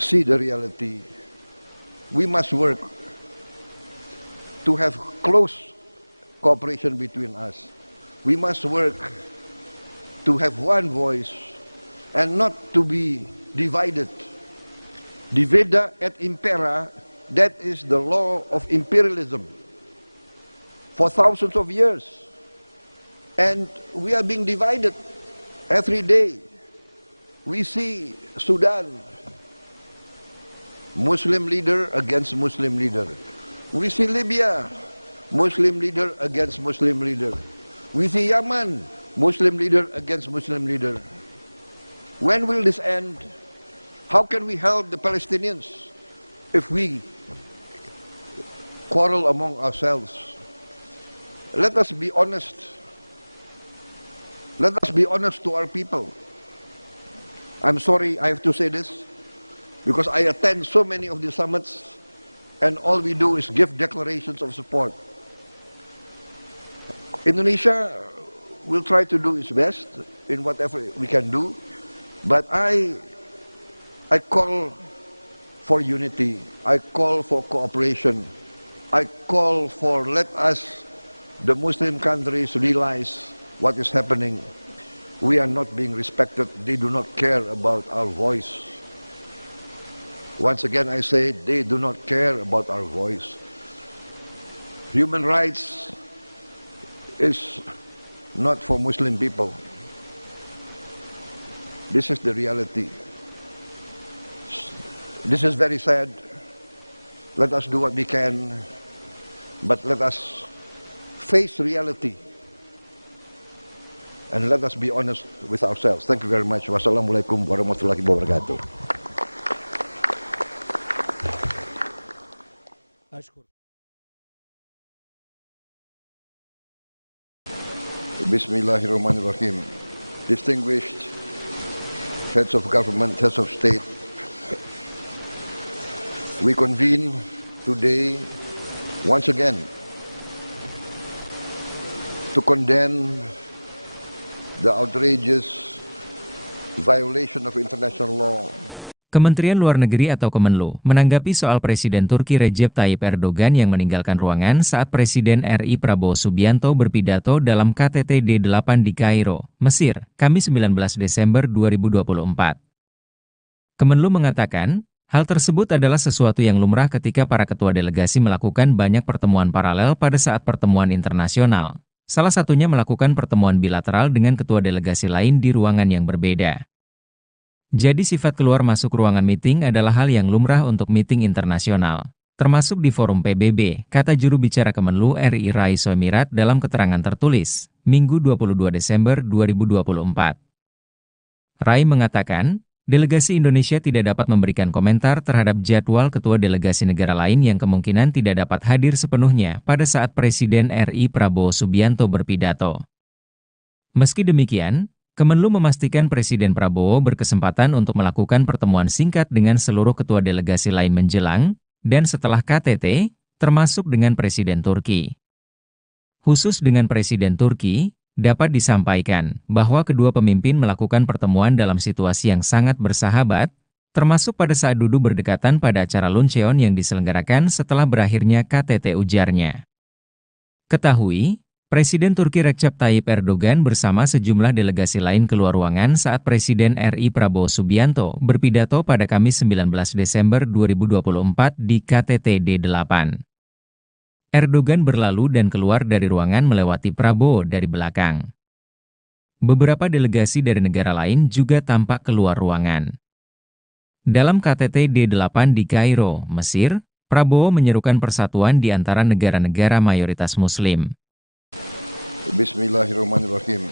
see the reality. We must work to have close cooperation between us. We must work to have one voice and not to be divided. Divida et impera, that is the law of imperialism for thousands of years. And we are being divided every day. We see Sudan, Muslim leader against Muslim leader. We see Libya, Muslim leader against Muslim leader. We see Yemen, Muslim leader against Muslim leader. When will this end? How can we help the Palestinians if we quarrel among ourselves? Let us be honest. Let us be honest to our people. I'm sorry I have to say this, because I attend so many of the summits and all we do is give declarations of support. Indonesia will try to do its best in whatever we can do, but I call for unity, I call for cooperation, I call for let us, the Muslim countries, realize what is happening. We are not being respected. They do not care about our voice. Once again I say, they do not care about our voice. Human rights is not for Muslim people. This is the reality. This is very sad. Let us do what we can, but let us face reality and let us be honest with ourselves. Thank you very much. Wassalamualaikum warahmatullahi wabarakatuh. Bismillahirrahmanirrahim. Distinguished heads of government, heads of state, we convene today once again to condemn the outrageous violation of international law. Kementerian Luar Negeri atau Kemenlu menanggapi soal Presiden Turki Recep Tayyip Erdogan yang meninggalkan ruangan saat Presiden RI Prabowo Subianto berpidato dalam KTT D8 di Kairo, Mesir, Kamis 19 Desember 2024. Kemenlu mengatakan, hal tersebut adalah sesuatu yang lumrah ketika para ketua delegasi melakukan banyak pertemuan paralel pada saat pertemuan internasional. Salah satunya melakukan pertemuan bilateral dengan ketua delegasi lain di ruangan yang berbeda. Jadi sifat keluar masuk ruangan meeting adalah hal yang lumrah untuk meeting internasional, termasuk di forum PBB, kata juru bicara Kemenlu RI Rais Soemirat dalam keterangan tertulis, Minggu 22 Desember 2024. Rai mengatakan, delegasi Indonesia tidak dapat memberikan komentar terhadap jadwal ketua delegasi negara lain yang kemungkinan tidak dapat hadir sepenuhnya pada saat Presiden RI Prabowo Subianto berpidato. Meski demikian, Kemenlu memastikan Presiden Prabowo berkesempatan untuk melakukan pertemuan singkat dengan seluruh ketua delegasi lain menjelang dan setelah KTT, termasuk dengan Presiden Turki. Khusus dengan Presiden Turki, dapat disampaikan bahwa kedua pemimpin melakukan pertemuan dalam situasi yang sangat bersahabat, termasuk pada saat duduk berdekatan pada acara luncheon yang diselenggarakan setelah berakhirnya KTT, ujarnya. Ketahui, Presiden Turki Recep Tayyip Erdogan bersama sejumlah delegasi lain keluar ruangan saat Presiden RI Prabowo Subianto berpidato pada Kamis 19 Desember 2024 di KTT D8. Erdogan berlalu dan keluar dari ruangan melewati Prabowo dari belakang. Beberapa delegasi dari negara lain juga tampak keluar ruangan. Dalam KTT D8 di Kairo, Mesir, Prabowo menyerukan persatuan di antara negara-negara mayoritas Muslim. Bismillahirrahmanirrahim.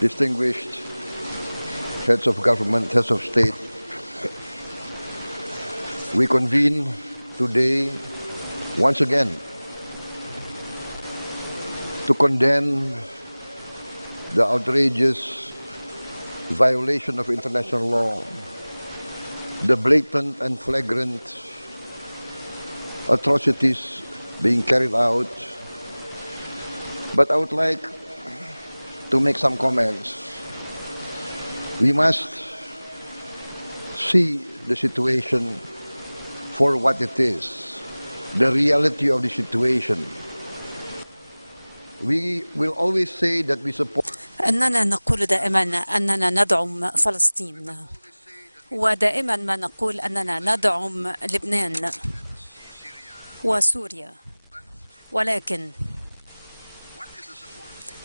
Distinguished heads of government, heads of state, we convene today once again to condemn the outrageous violation of international law, the blatant and flagrant atrocities being carried out. But I would like to make some comments. We must see the situation for what it is, the reality of the situation. We will always say that we support. أننا نقول دائما أننا ندعم فلسطين، ودائما ما نقول أننا ندعم لبنان وسوريا، ولكن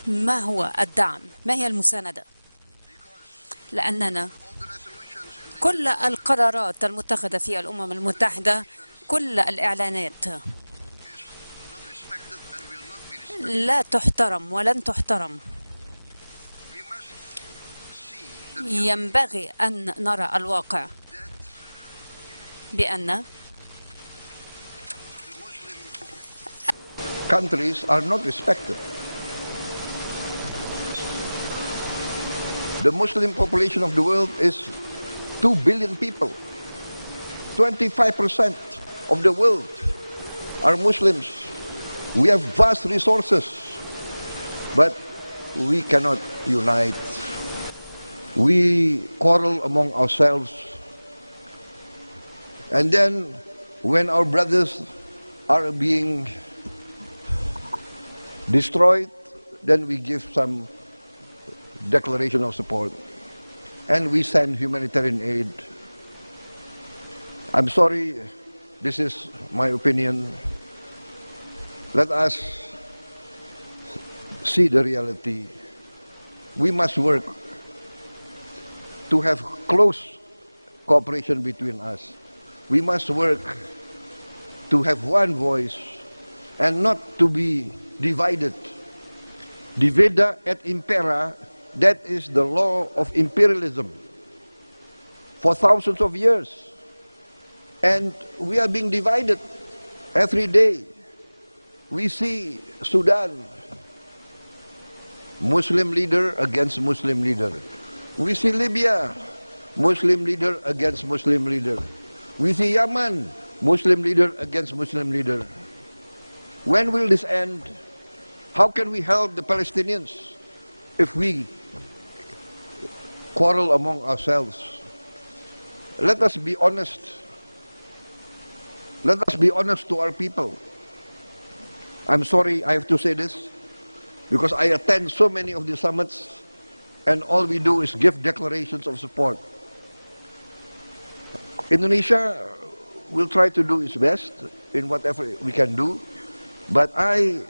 ما هو الدعم؟ ما هي المساندة؟ لأننا كل القرارات المتخذة في الأمم المتحدة، كل الإعلانات لا تحترم ولن تحترم. ينبغي أن نرى الواقع بأن countries are not respected. The Muslim population of the world is 2 billion people. 25% of the world are Muslims. We have vast resources, but we cannot unite. We quarrel among ourselves. And then when our brothers are being destroyed, then we give some declaration of support and we send humanitarian aid. I'm sorry, this is my opinion. Let us see the reality. We must work to have close cooperation between us. We must work to have one voice and not to be divided. Divida et impera, that is the law of imperialism for thousands of years. And we are being divided every day. We see Sudan, Muslim leader against Muslim leader. We see Libya, Muslim leader against Muslim leader. We see Yemen, Muslim leader against Muslim leader. When will this end? How can we help the Palestinians if we quarrel among ourselves? Let us be honest. Let us be honest to our people. I'm sorry I have to say this, because I attend so many of the summits and all we do is give declarations of support. Indonesia will try to do its best in whatever we can do, but I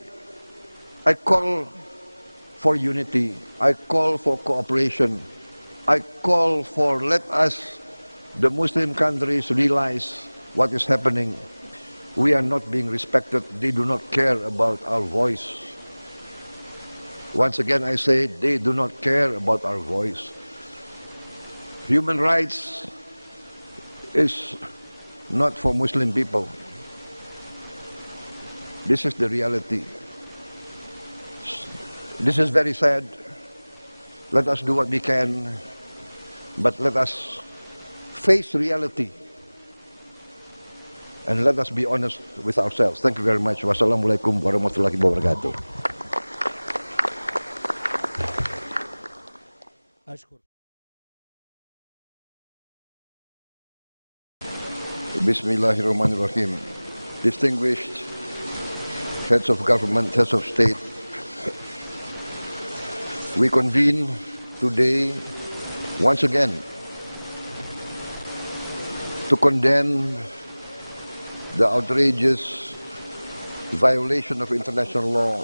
call for unity, I call for cooperation, I call for let us, the Muslim countries, realize what is happening. We are not being respected. They do not care about our voice. Once again I say, they do not care about our voice. Human rights is not for Muslim people. This is the reality. This is very sad. Let us do what we can, but let us face reality and let us be honest with ourselves. Thank you very much. Wassalamualaikum warahmatullahi wabarakatuh. Bismillahirrahmanirrahim. Distinguished heads of government, heads of state, we convene today once again to condemn the outrageous violation of international law.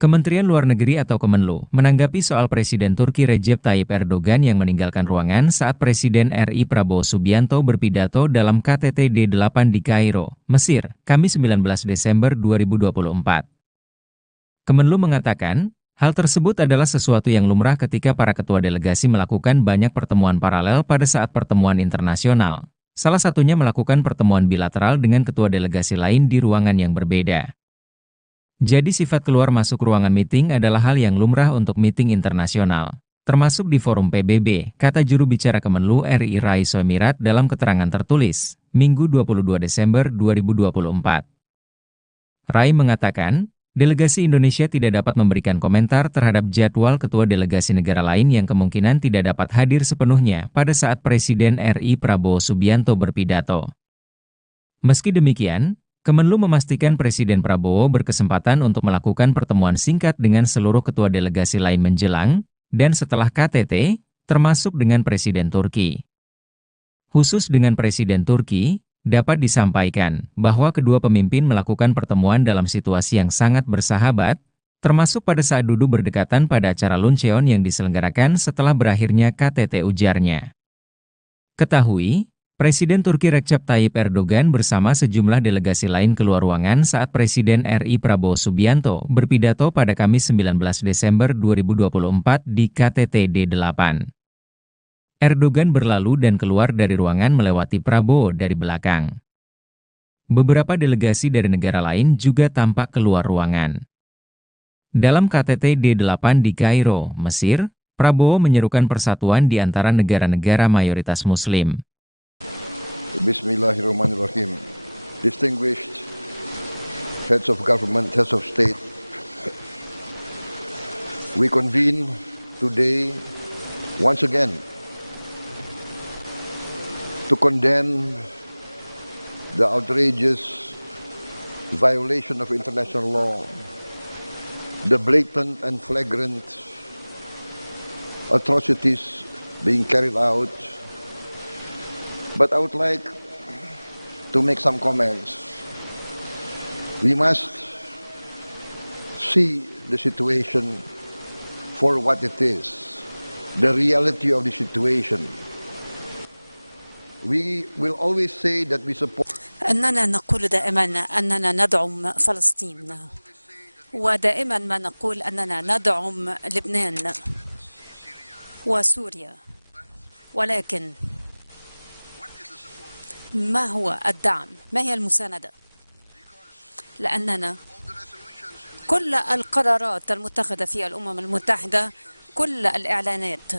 Kementerian Luar Negeri atau Kemenlu menanggapi soal Presiden Turki Recep Tayyip Erdogan yang meninggalkan ruangan saat Presiden RI Prabowo Subianto berpidato dalam KTT D8 di Kairo, Mesir, Kamis 19 Desember 2024. Kemenlu mengatakan, hal tersebut adalah sesuatu yang lumrah ketika para ketua delegasi melakukan banyak pertemuan paralel pada saat pertemuan internasional. Salah satunya melakukan pertemuan bilateral dengan ketua delegasi lain di ruangan yang berbeda. Jadi sifat keluar masuk ruangan meeting adalah hal yang lumrah untuk meeting internasional, termasuk di forum PBB, kata juru bicara Kemenlu RI Rai Soemirat dalam keterangan tertulis, Minggu 22 Desember 2024. Rai mengatakan, delegasi Indonesia tidak dapat memberikan komentar terhadap jadwal ketua delegasi negara lain yang kemungkinan tidak dapat hadir sepenuhnya pada saat Presiden RI Prabowo Subianto berpidato. Meski demikian, Kemenlu memastikan Presiden Prabowo berkesempatan untuk melakukan pertemuan singkat dengan seluruh ketua delegasi lain menjelang dan setelah KTT, termasuk dengan Presiden Turki. Khusus dengan Presiden Turki, dapat disampaikan bahwa kedua pemimpin melakukan pertemuan dalam situasi yang sangat bersahabat, termasuk pada saat duduk berdekatan pada acara luncheon yang diselenggarakan setelah berakhirnya KTT, ujarnya. Ketahui, Presiden Turki Recep Tayyip Erdogan bersama sejumlah delegasi lain keluar ruangan saat Presiden RI Prabowo Subianto berpidato pada Kamis 19 Desember 2024 di KTT D8. Erdogan berlalu dan keluar dari ruangan melewati Prabowo dari belakang. Beberapa delegasi dari negara lain juga tampak keluar ruangan. Dalam KTT D8 di Kairo, Mesir, Prabowo menyerukan persatuan di antara negara-negara mayoritas Muslim. Bismillahirrahmanirrahim. Distinguished heads of government, heads of state, we convene today once again to condemn the outrageous violation of international law, the blatant and flagrant atrocities being carried out. But I would like to make some comments. We must see the situation for what it is, the reality of the situation. We will always say that we support. أننا نقول دائما أننا ندعم فلسطين، ودائما ما نقول أننا ندعم لبنان وسوريا، ولكن ما هو الدعم؟ ما هي المساندة؟ لأننا كل القرارات المتخذة في الأمم المتحدة، كل الإعلانات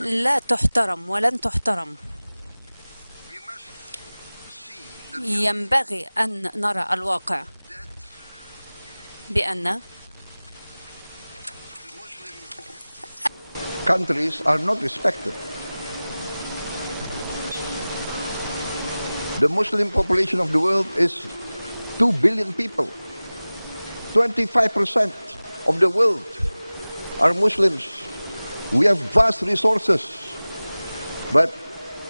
لا تحترم ولن تحترم. ينبغي أن نرى الواقع بأن countries are not respected. The Muslim population of the world is 2 billion people. 25% of the world are Muslims. We have vast resources, but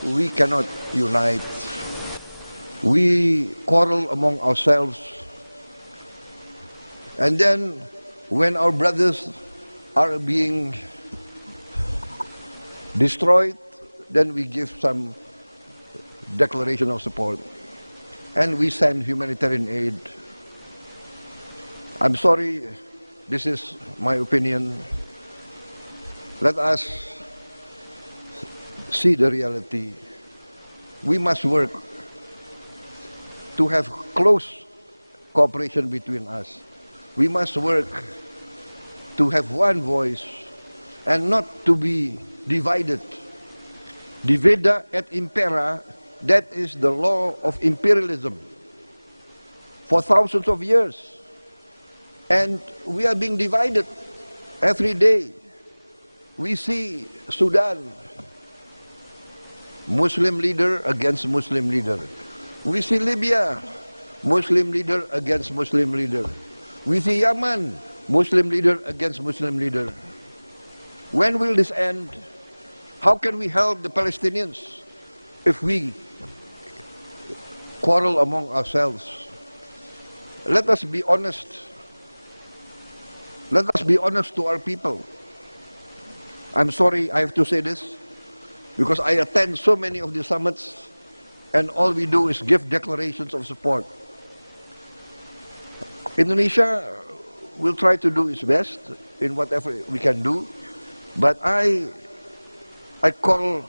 we cannot unite. We quarrel among ourselves. And then when our brothers are being destroyed, then we give some declaration of support and we send humanitarian aid. I'm sorry, this is my opinion. Let us see the reality. We must work to have close cooperation between us. We must work to have one voice and not to be divided. Divida et impera, that is the law of imperialism for thousands of years. And we are being divided every day. We see Sudan, Muslim leader against Muslim leader. We see Libya, Muslim leader against Muslim leader. We see Yemen, Muslim leader against Muslim leader. When will this end? How can we help the Palestinians if we quarrel among ourselves? Let us be honest. Let us be honest to our people. I'm sorry I have to say this, because I attend so many of the summits and all we do is give declarations of support. Indonesia will try to do its best in whatever we can do, but I call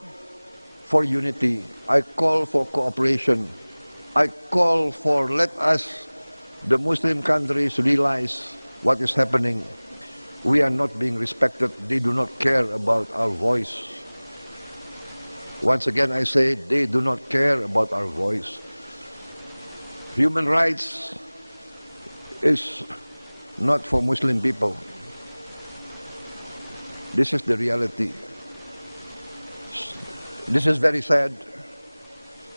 for unity, I call for cooperation, I call for let us, the Muslim countries, realize what is happening. We are not being respected. They do not care about our voice. Once again I say, they do not care about our voice. Human rights is not for Muslim people. This is the reality. This is very sad.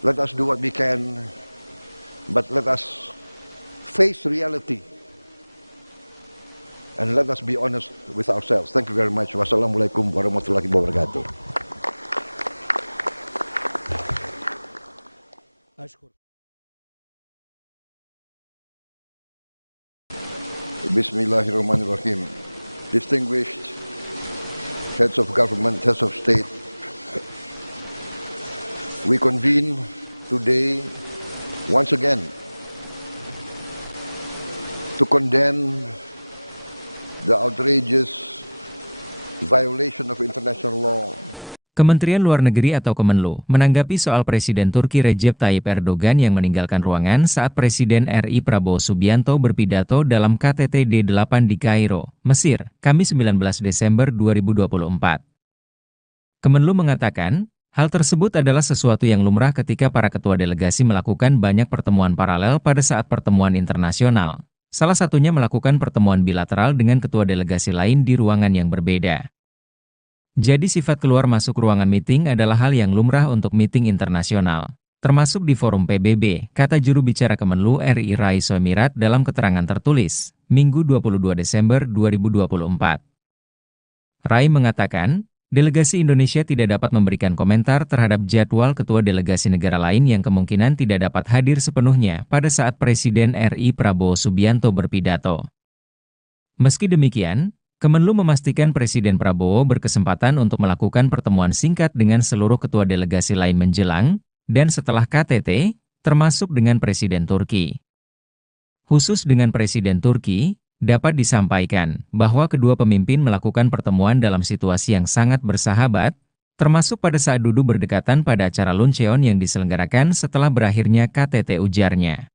Let us do what we can, but let us face reality and let us be honest with ourselves. Thank you very much. Wassalamualaikum warahmatullahi wabarakatuh. Bismillahirrahmanirrahim. Distinguished heads of government, heads of state, we convene today once again to condemn the outrageous violation of international law. Kementerian Luar Negeri atau Kemenlu menanggapi soal Presiden Turki Recep Tayyip Erdogan yang meninggalkan ruangan saat Presiden RI Prabowo Subianto berpidato dalam KTT D8 di Kairo, Mesir, Kamis 19 Desember 2024. Kemenlu mengatakan, hal tersebut adalah sesuatu yang lumrah ketika para ketua delegasi melakukan banyak pertemuan paralel pada saat pertemuan internasional. Salah satunya melakukan pertemuan bilateral dengan ketua delegasi lain di ruangan yang berbeda. Jadi sifat keluar masuk ruangan meeting adalah hal yang lumrah untuk meeting internasional, termasuk di forum PBB, kata juru bicara Kemenlu RI Raiso Emirat dalam keterangan tertulis, Minggu 22 Desember 2024. Rai mengatakan, delegasi Indonesia tidak dapat memberikan komentar terhadap jadwal ketua delegasi negara lain yang kemungkinan tidak dapat hadir sepenuhnya pada saat Presiden RI Prabowo Subianto berpidato. Meski demikian, Kemenlu memastikan Presiden Prabowo berkesempatan untuk melakukan pertemuan singkat dengan seluruh ketua delegasi lain menjelang dan setelah KTT, termasuk dengan Presiden Turki. Khusus dengan Presiden Turki, dapat disampaikan bahwa kedua pemimpin melakukan pertemuan dalam situasi yang sangat bersahabat, termasuk pada saat duduk berdekatan pada acara luncheon yang diselenggarakan setelah berakhirnya KTT, ujarnya.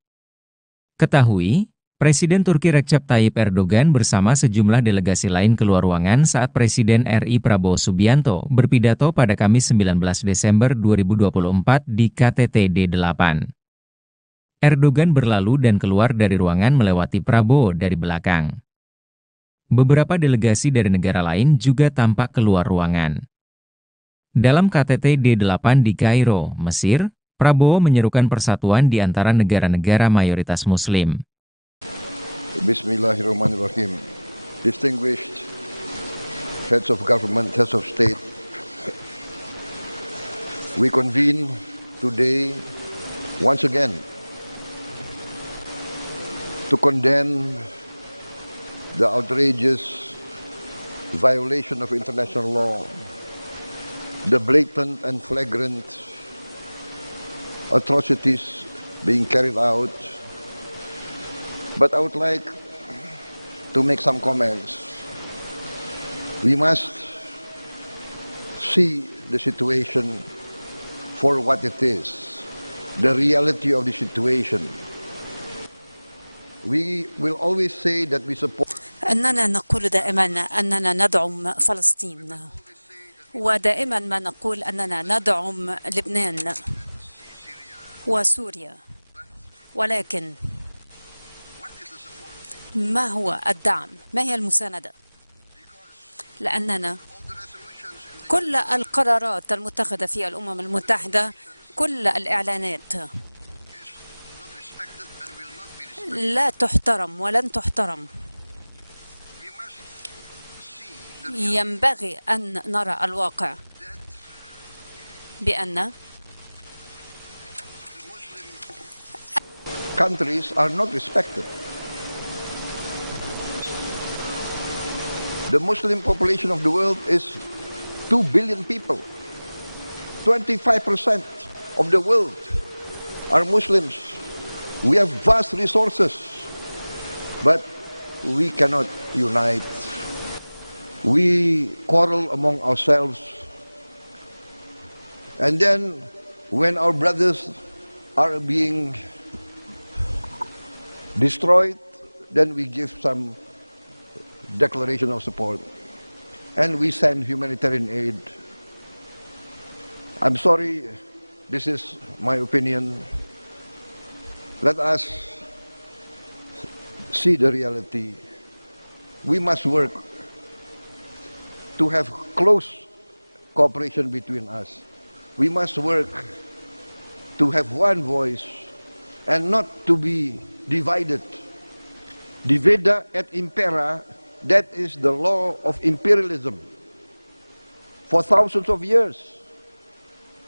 Ketahui, Presiden Turki Recep Tayyip Erdogan bersama sejumlah delegasi lain keluar ruangan saat Presiden RI Prabowo Subianto berpidato pada Kamis 19 Desember 2024 di KTT D8. Erdogan berlalu dan keluar dari ruangan melewati Prabowo dari belakang. Beberapa delegasi dari negara lain juga tampak keluar ruangan. Dalam KTT D8 di Kairo, Mesir, Prabowo menyerukan persatuan di antara negara-negara mayoritas Muslim. Bismillahirrahmanirrahim. Distinguished heads of government, heads of state, we convene today once again to condemn the outrageous violation of international law, the blatant and flagrant atrocities being carried out. But I would like to make some comments. We must see the situation for what it is, the reality of the situation. We will always say that we support. أننا نقول دائما أننا ندعم فلسطين، ودائما ما نقول أننا ندعم لبنان وسوريا، ولكن ما هو الدعم؟ ما هي المساندة؟ لأننا كل القرارات المتخذة في الأمم المتحدة، كل الإعلانات لا تحترم ولن تحترم. ينبغي أن نرى الواقع بأن countries are not respected. The Muslim population of the world is 2 billion people. 25% of the world are Muslims. We have vast resources, but we cannot unite. We quarrel among ourselves. And then when our brothers are being destroyed, then we give some declaration of support, and we send humanitarian aid. I'm sorry, this is my opinion. Let us see the reality. We must work to have close cooperation between us. We must work to have one voice and not to be divided. Divida et impera, that is the law of imperialism for thousands of years.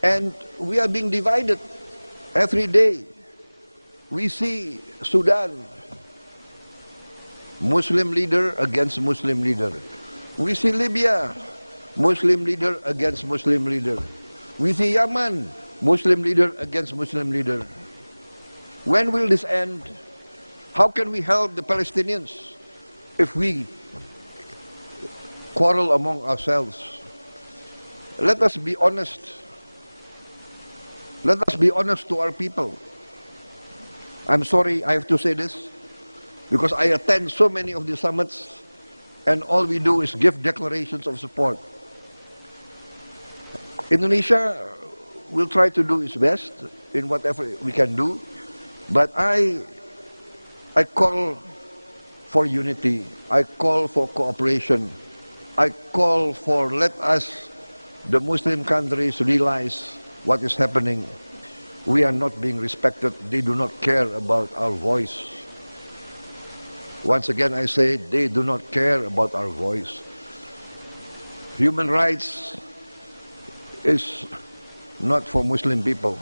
And we are being divided every day. We see Sudan, Muslim leader against Muslim leader. We see Libya, Muslim leader against Muslim leader. We see Yemen, Muslim leader against Muslim leader. When will this end? How can we help the Palestinians if we quarrel among ourselves. Let us be honest. Let us be honest to our people. I'm sorry I have to say this, because I attend so many of the summits, and all we do is give declarations of support. Indonesia will try to do its best in whatever we can do, but I call for unity. I call for cooperation. I call for, let us, the Muslim countries, realize what is happening. We are not being respected. They do not care about our voice. Once again, I say, they do not care about our voice. Human rights is not for Muslim people.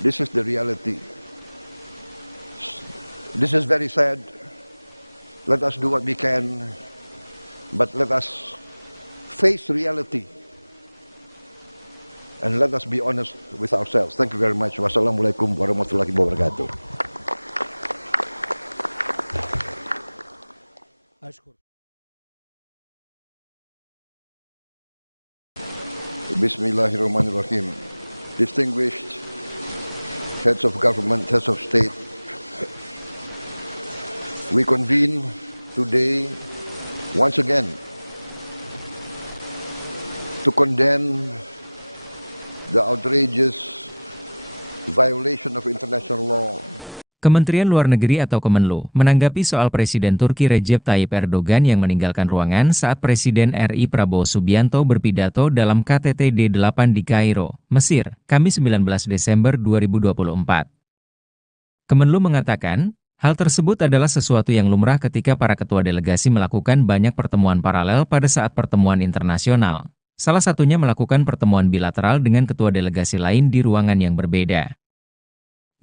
This is the reality. This is very sad. Let us do what we can, but let us face reality and let us be honest with ourselves. Thank you very much. Wassalamualaikum warahmatullahi wabarakatuh. Bismillahirrahmanirrahim. Distinguished heads of government, heads of state, we convene today once again to condemn the outrageous violation of international law. Kementerian Luar Negeri atau Kemenlu menanggapi soal Presiden Turki Recep Tayyip Erdogan yang meninggalkan ruangan saat Presiden RI Prabowo Subianto berpidato dalam KTT D8 di Kairo, Mesir, Kamis 19 Desember 2024. Kemenlu mengatakan, hal tersebut adalah sesuatu yang lumrah ketika para ketua delegasi melakukan banyak pertemuan paralel pada saat pertemuan internasional. Salah satunya melakukan pertemuan bilateral dengan ketua delegasi lain di ruangan yang berbeda.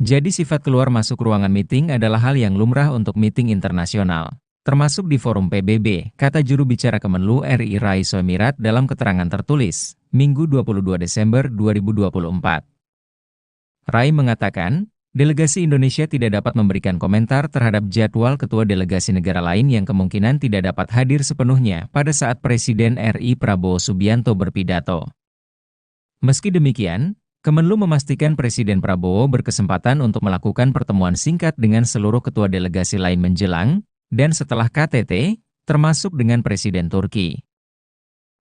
Jadi sifat keluar masuk ruangan meeting adalah hal yang lumrah untuk meeting internasional, termasuk di forum PBB, kata juru bicara Kemenlu RI Raiso Mirat dalam keterangan tertulis, Minggu 22 Desember 2024. Rai mengatakan, delegasi Indonesia tidak dapat memberikan komentar terhadap jadwal ketua delegasi negara lain yang kemungkinan tidak dapat hadir sepenuhnya pada saat Presiden RI Prabowo Subianto berpidato. Meski demikian, Kemenlu memastikan Presiden Prabowo berkesempatan untuk melakukan pertemuan singkat dengan seluruh ketua delegasi lain menjelang dan setelah KTT, termasuk dengan Presiden Turki.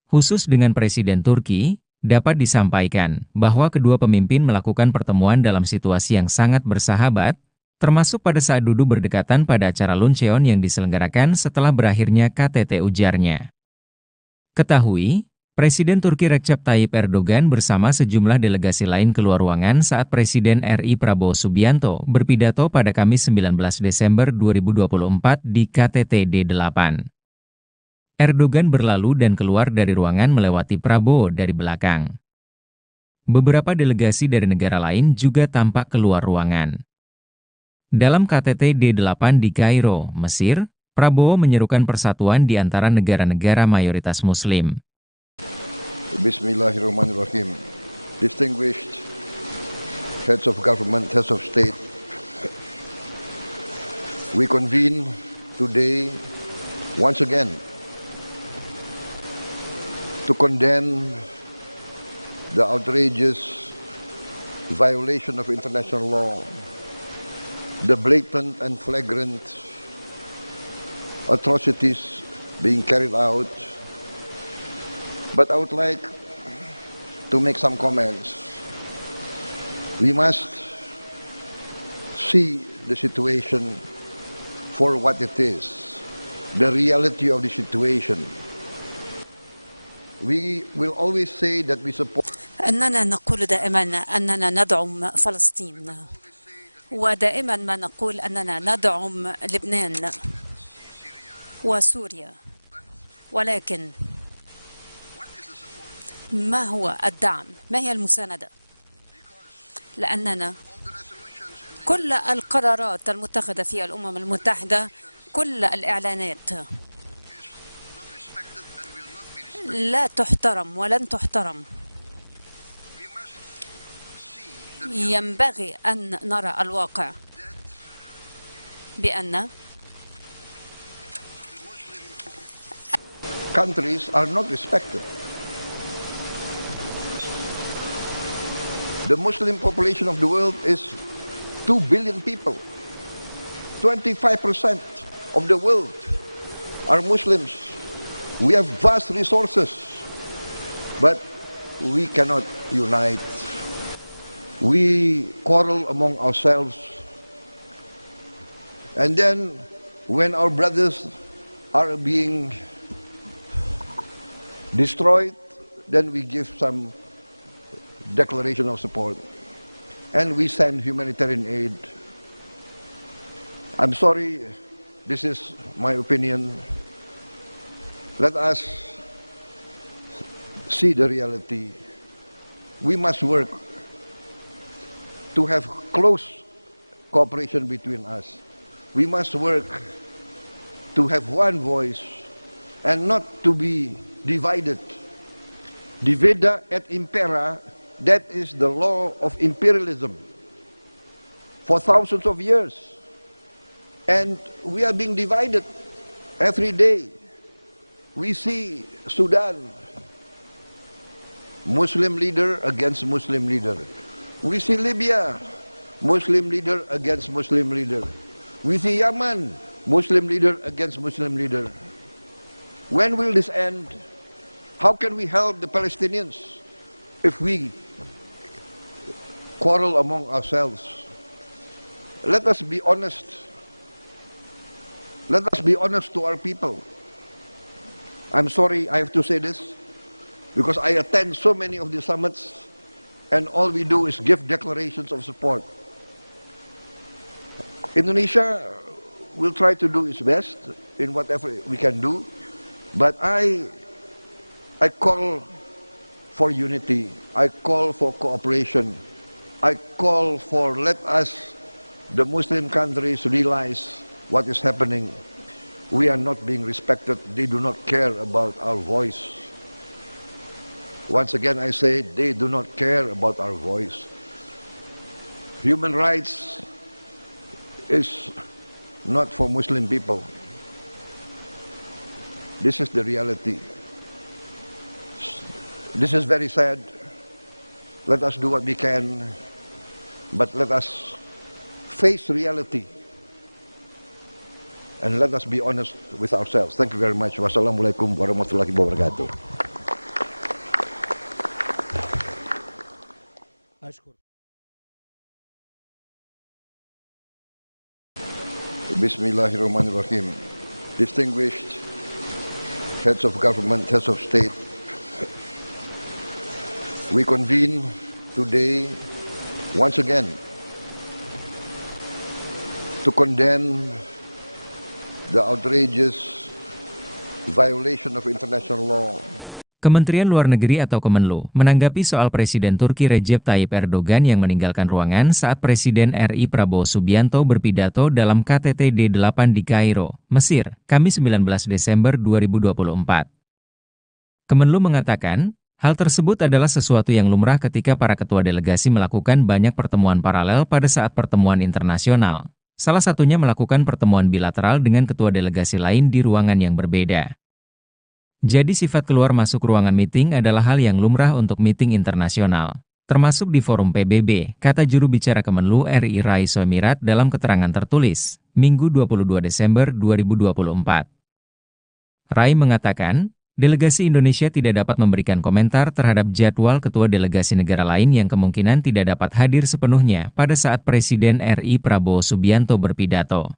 Khusus dengan Presiden Turki, dapat disampaikan bahwa kedua pemimpin melakukan pertemuan dalam situasi yang sangat bersahabat, termasuk pada saat duduk berdekatan pada acara luncheon yang diselenggarakan setelah berakhirnya KTT, ujarnya. Ketahui, Presiden Turki Recep Tayyip Erdogan bersama sejumlah delegasi lain keluar ruangan saat Presiden RI Prabowo Subianto berpidato pada Kamis 19 Desember 2024 di KTT D8. Erdogan berlalu dan keluar dari ruangan melewati Prabowo dari belakang. Beberapa delegasi dari negara lain juga tampak keluar ruangan. Dalam KTT D8 di Kairo, Mesir, Prabowo menyerukan persatuan di antara negara-negara mayoritas Muslim. Bismillahirrahmanirrahim. Distinguished heads of government, heads of state, we convene today once again to condemn the outrageous violation of international law, the blatant and flagrant atrocities being carried out. But I would like to make some comments. We must see the situation for what it is, the reality of the situation. We will always say that we support. أننا نقول دائما أننا ندعم فلسطين، ودائما ما نقول أننا ندعم لبنان وسوريا، ولكن ما هو الدعم؟ ما هي المساندة؟ لأننا كل القرارات المتخذة في الأمم المتحدة، كل الإعلانات لا تحترم ولن تحترم. ينبغي أن نرى الواقع بأن countries are not respected. The Muslim population of the world is 2 billion people. 25% of the world are Muslims. We have vast resources, but we cannot unite. We quarrel among ourselves. And then when our brothers are being destroyed, then we give some declaration of support. And we send humanitarian aid. I'm sorry, this is my opinion. Let us see the reality. We must work to have close cooperation between us. We must work to have one voice and not to be divided. Divida et impera, that is the law of imperialism for thousands of years. And we are being divided every day. We see Sudan, Muslim leader against Muslim leader. We see Libya, Muslim leader against Muslim leader. We see Yemen, Muslim leader against Muslim leader. When will this end? How can we help the Palestinians if we quarrel among ourselves? Let us be honest. Let us be honest to our people. I'm sorry I have to say this, because I attend so many of the summits, and all we do is give declarations of support. Indonesia will try to do its best in whatever we can do, but I call for unity. I call for cooperation. I call for, let us, the Muslim countries, realize what is happening. We are not being respected. They do not care about our voice. Once again, I say, they do not care about our voice. Human rights is not for Muslim people. This is the reality. This is very sad. Let us do what we can, but let us face reality. And let us be honest with ourselves. Thank you very much. Wassalamualaikum warahmatullahi wabarakatuh. Bismillahirrahmanirrahim. Distinguished heads of government, heads of state, we convene today once again to condemn the outrageous violation of international law. Kementerian Luar Negeri atau Kemenlu menanggapi soal Presiden Turki Recep Tayyip Erdogan yang meninggalkan ruangan saat Presiden RI Prabowo Subianto berpidato dalam KTT D8 di Kairo, Mesir, Kamis 19 Desember 2024. Kemenlu mengatakan, hal tersebut adalah sesuatu yang lumrah ketika para ketua delegasi melakukan banyak pertemuan paralel pada saat pertemuan internasional. Salah satunya melakukan pertemuan bilateral dengan ketua delegasi lain di ruangan yang berbeda. Jadi sifat keluar masuk ruangan meeting adalah hal yang lumrah untuk meeting internasional, termasuk di forum PBB, kata juru bicara Kemenlu RI Rai Soemirat dalam keterangan tertulis, Minggu 22 Desember 2024. Rai mengatakan, delegasi Indonesia tidak dapat memberikan komentar terhadap jadwal ketua delegasi negara lain yang kemungkinan tidak dapat hadir sepenuhnya pada saat Presiden RI Prabowo Subianto berpidato.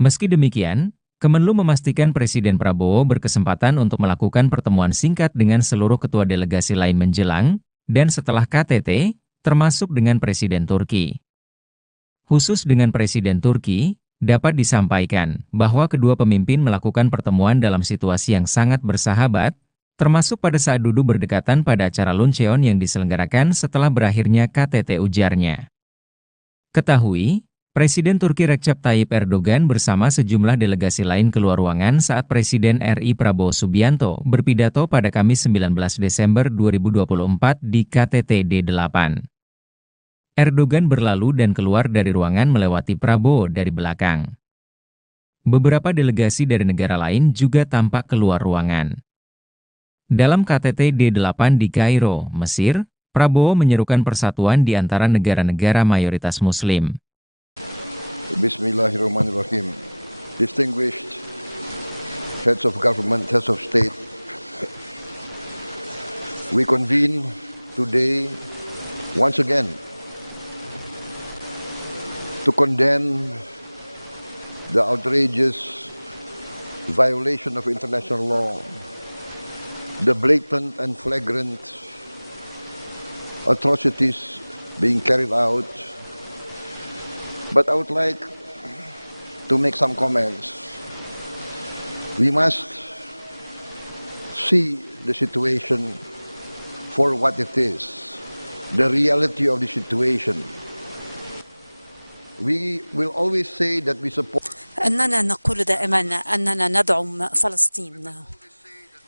Meski demikian, Kemenlu memastikan Presiden Prabowo berkesempatan untuk melakukan pertemuan singkat dengan seluruh ketua delegasi lain menjelang dan setelah KTT, termasuk dengan Presiden Turki. Khusus dengan Presiden Turki, dapat disampaikan bahwa kedua pemimpin melakukan pertemuan dalam situasi yang sangat bersahabat, termasuk pada saat duduk berdekatan pada acara luncheon yang diselenggarakan setelah berakhirnya KTT, ujarnya. Ketahui, Presiden Turki Recep Tayyip Erdogan bersama sejumlah delegasi lain keluar ruangan saat Presiden RI Prabowo Subianto berpidato pada Kamis 19 Desember 2024 di KTT D8. Erdogan berlalu dan keluar dari ruangan melewati Prabowo dari belakang. Beberapa delegasi dari negara lain juga tampak keluar ruangan. Dalam KTT D8 di Kairo, Mesir, Prabowo menyerukan persatuan di antara negara-negara mayoritas Muslim. Bismillahirrahmanirrahim. Distinguished heads of government, heads of state, we convene today once again to condemn the outrageous violation of international law, the blatant and flagrant atrocities being carried out. But I would like to make some comments. We must see the situation for what it is, the reality of the situation. We will always say that we support. أننا نقول دائما أننا ندعم فلسطين،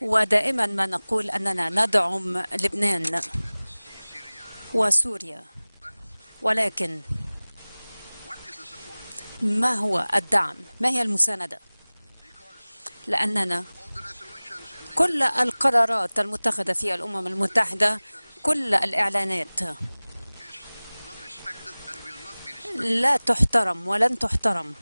ودائما ما نقول أننا ندعم لبنان وسوريا، ولكن ما هو الدعم؟ ما هي المساندة؟ لأننا كل القرارات المتخذة في الأمم المتحدة، كل الإعلانات لا تحترم ولن تحترم.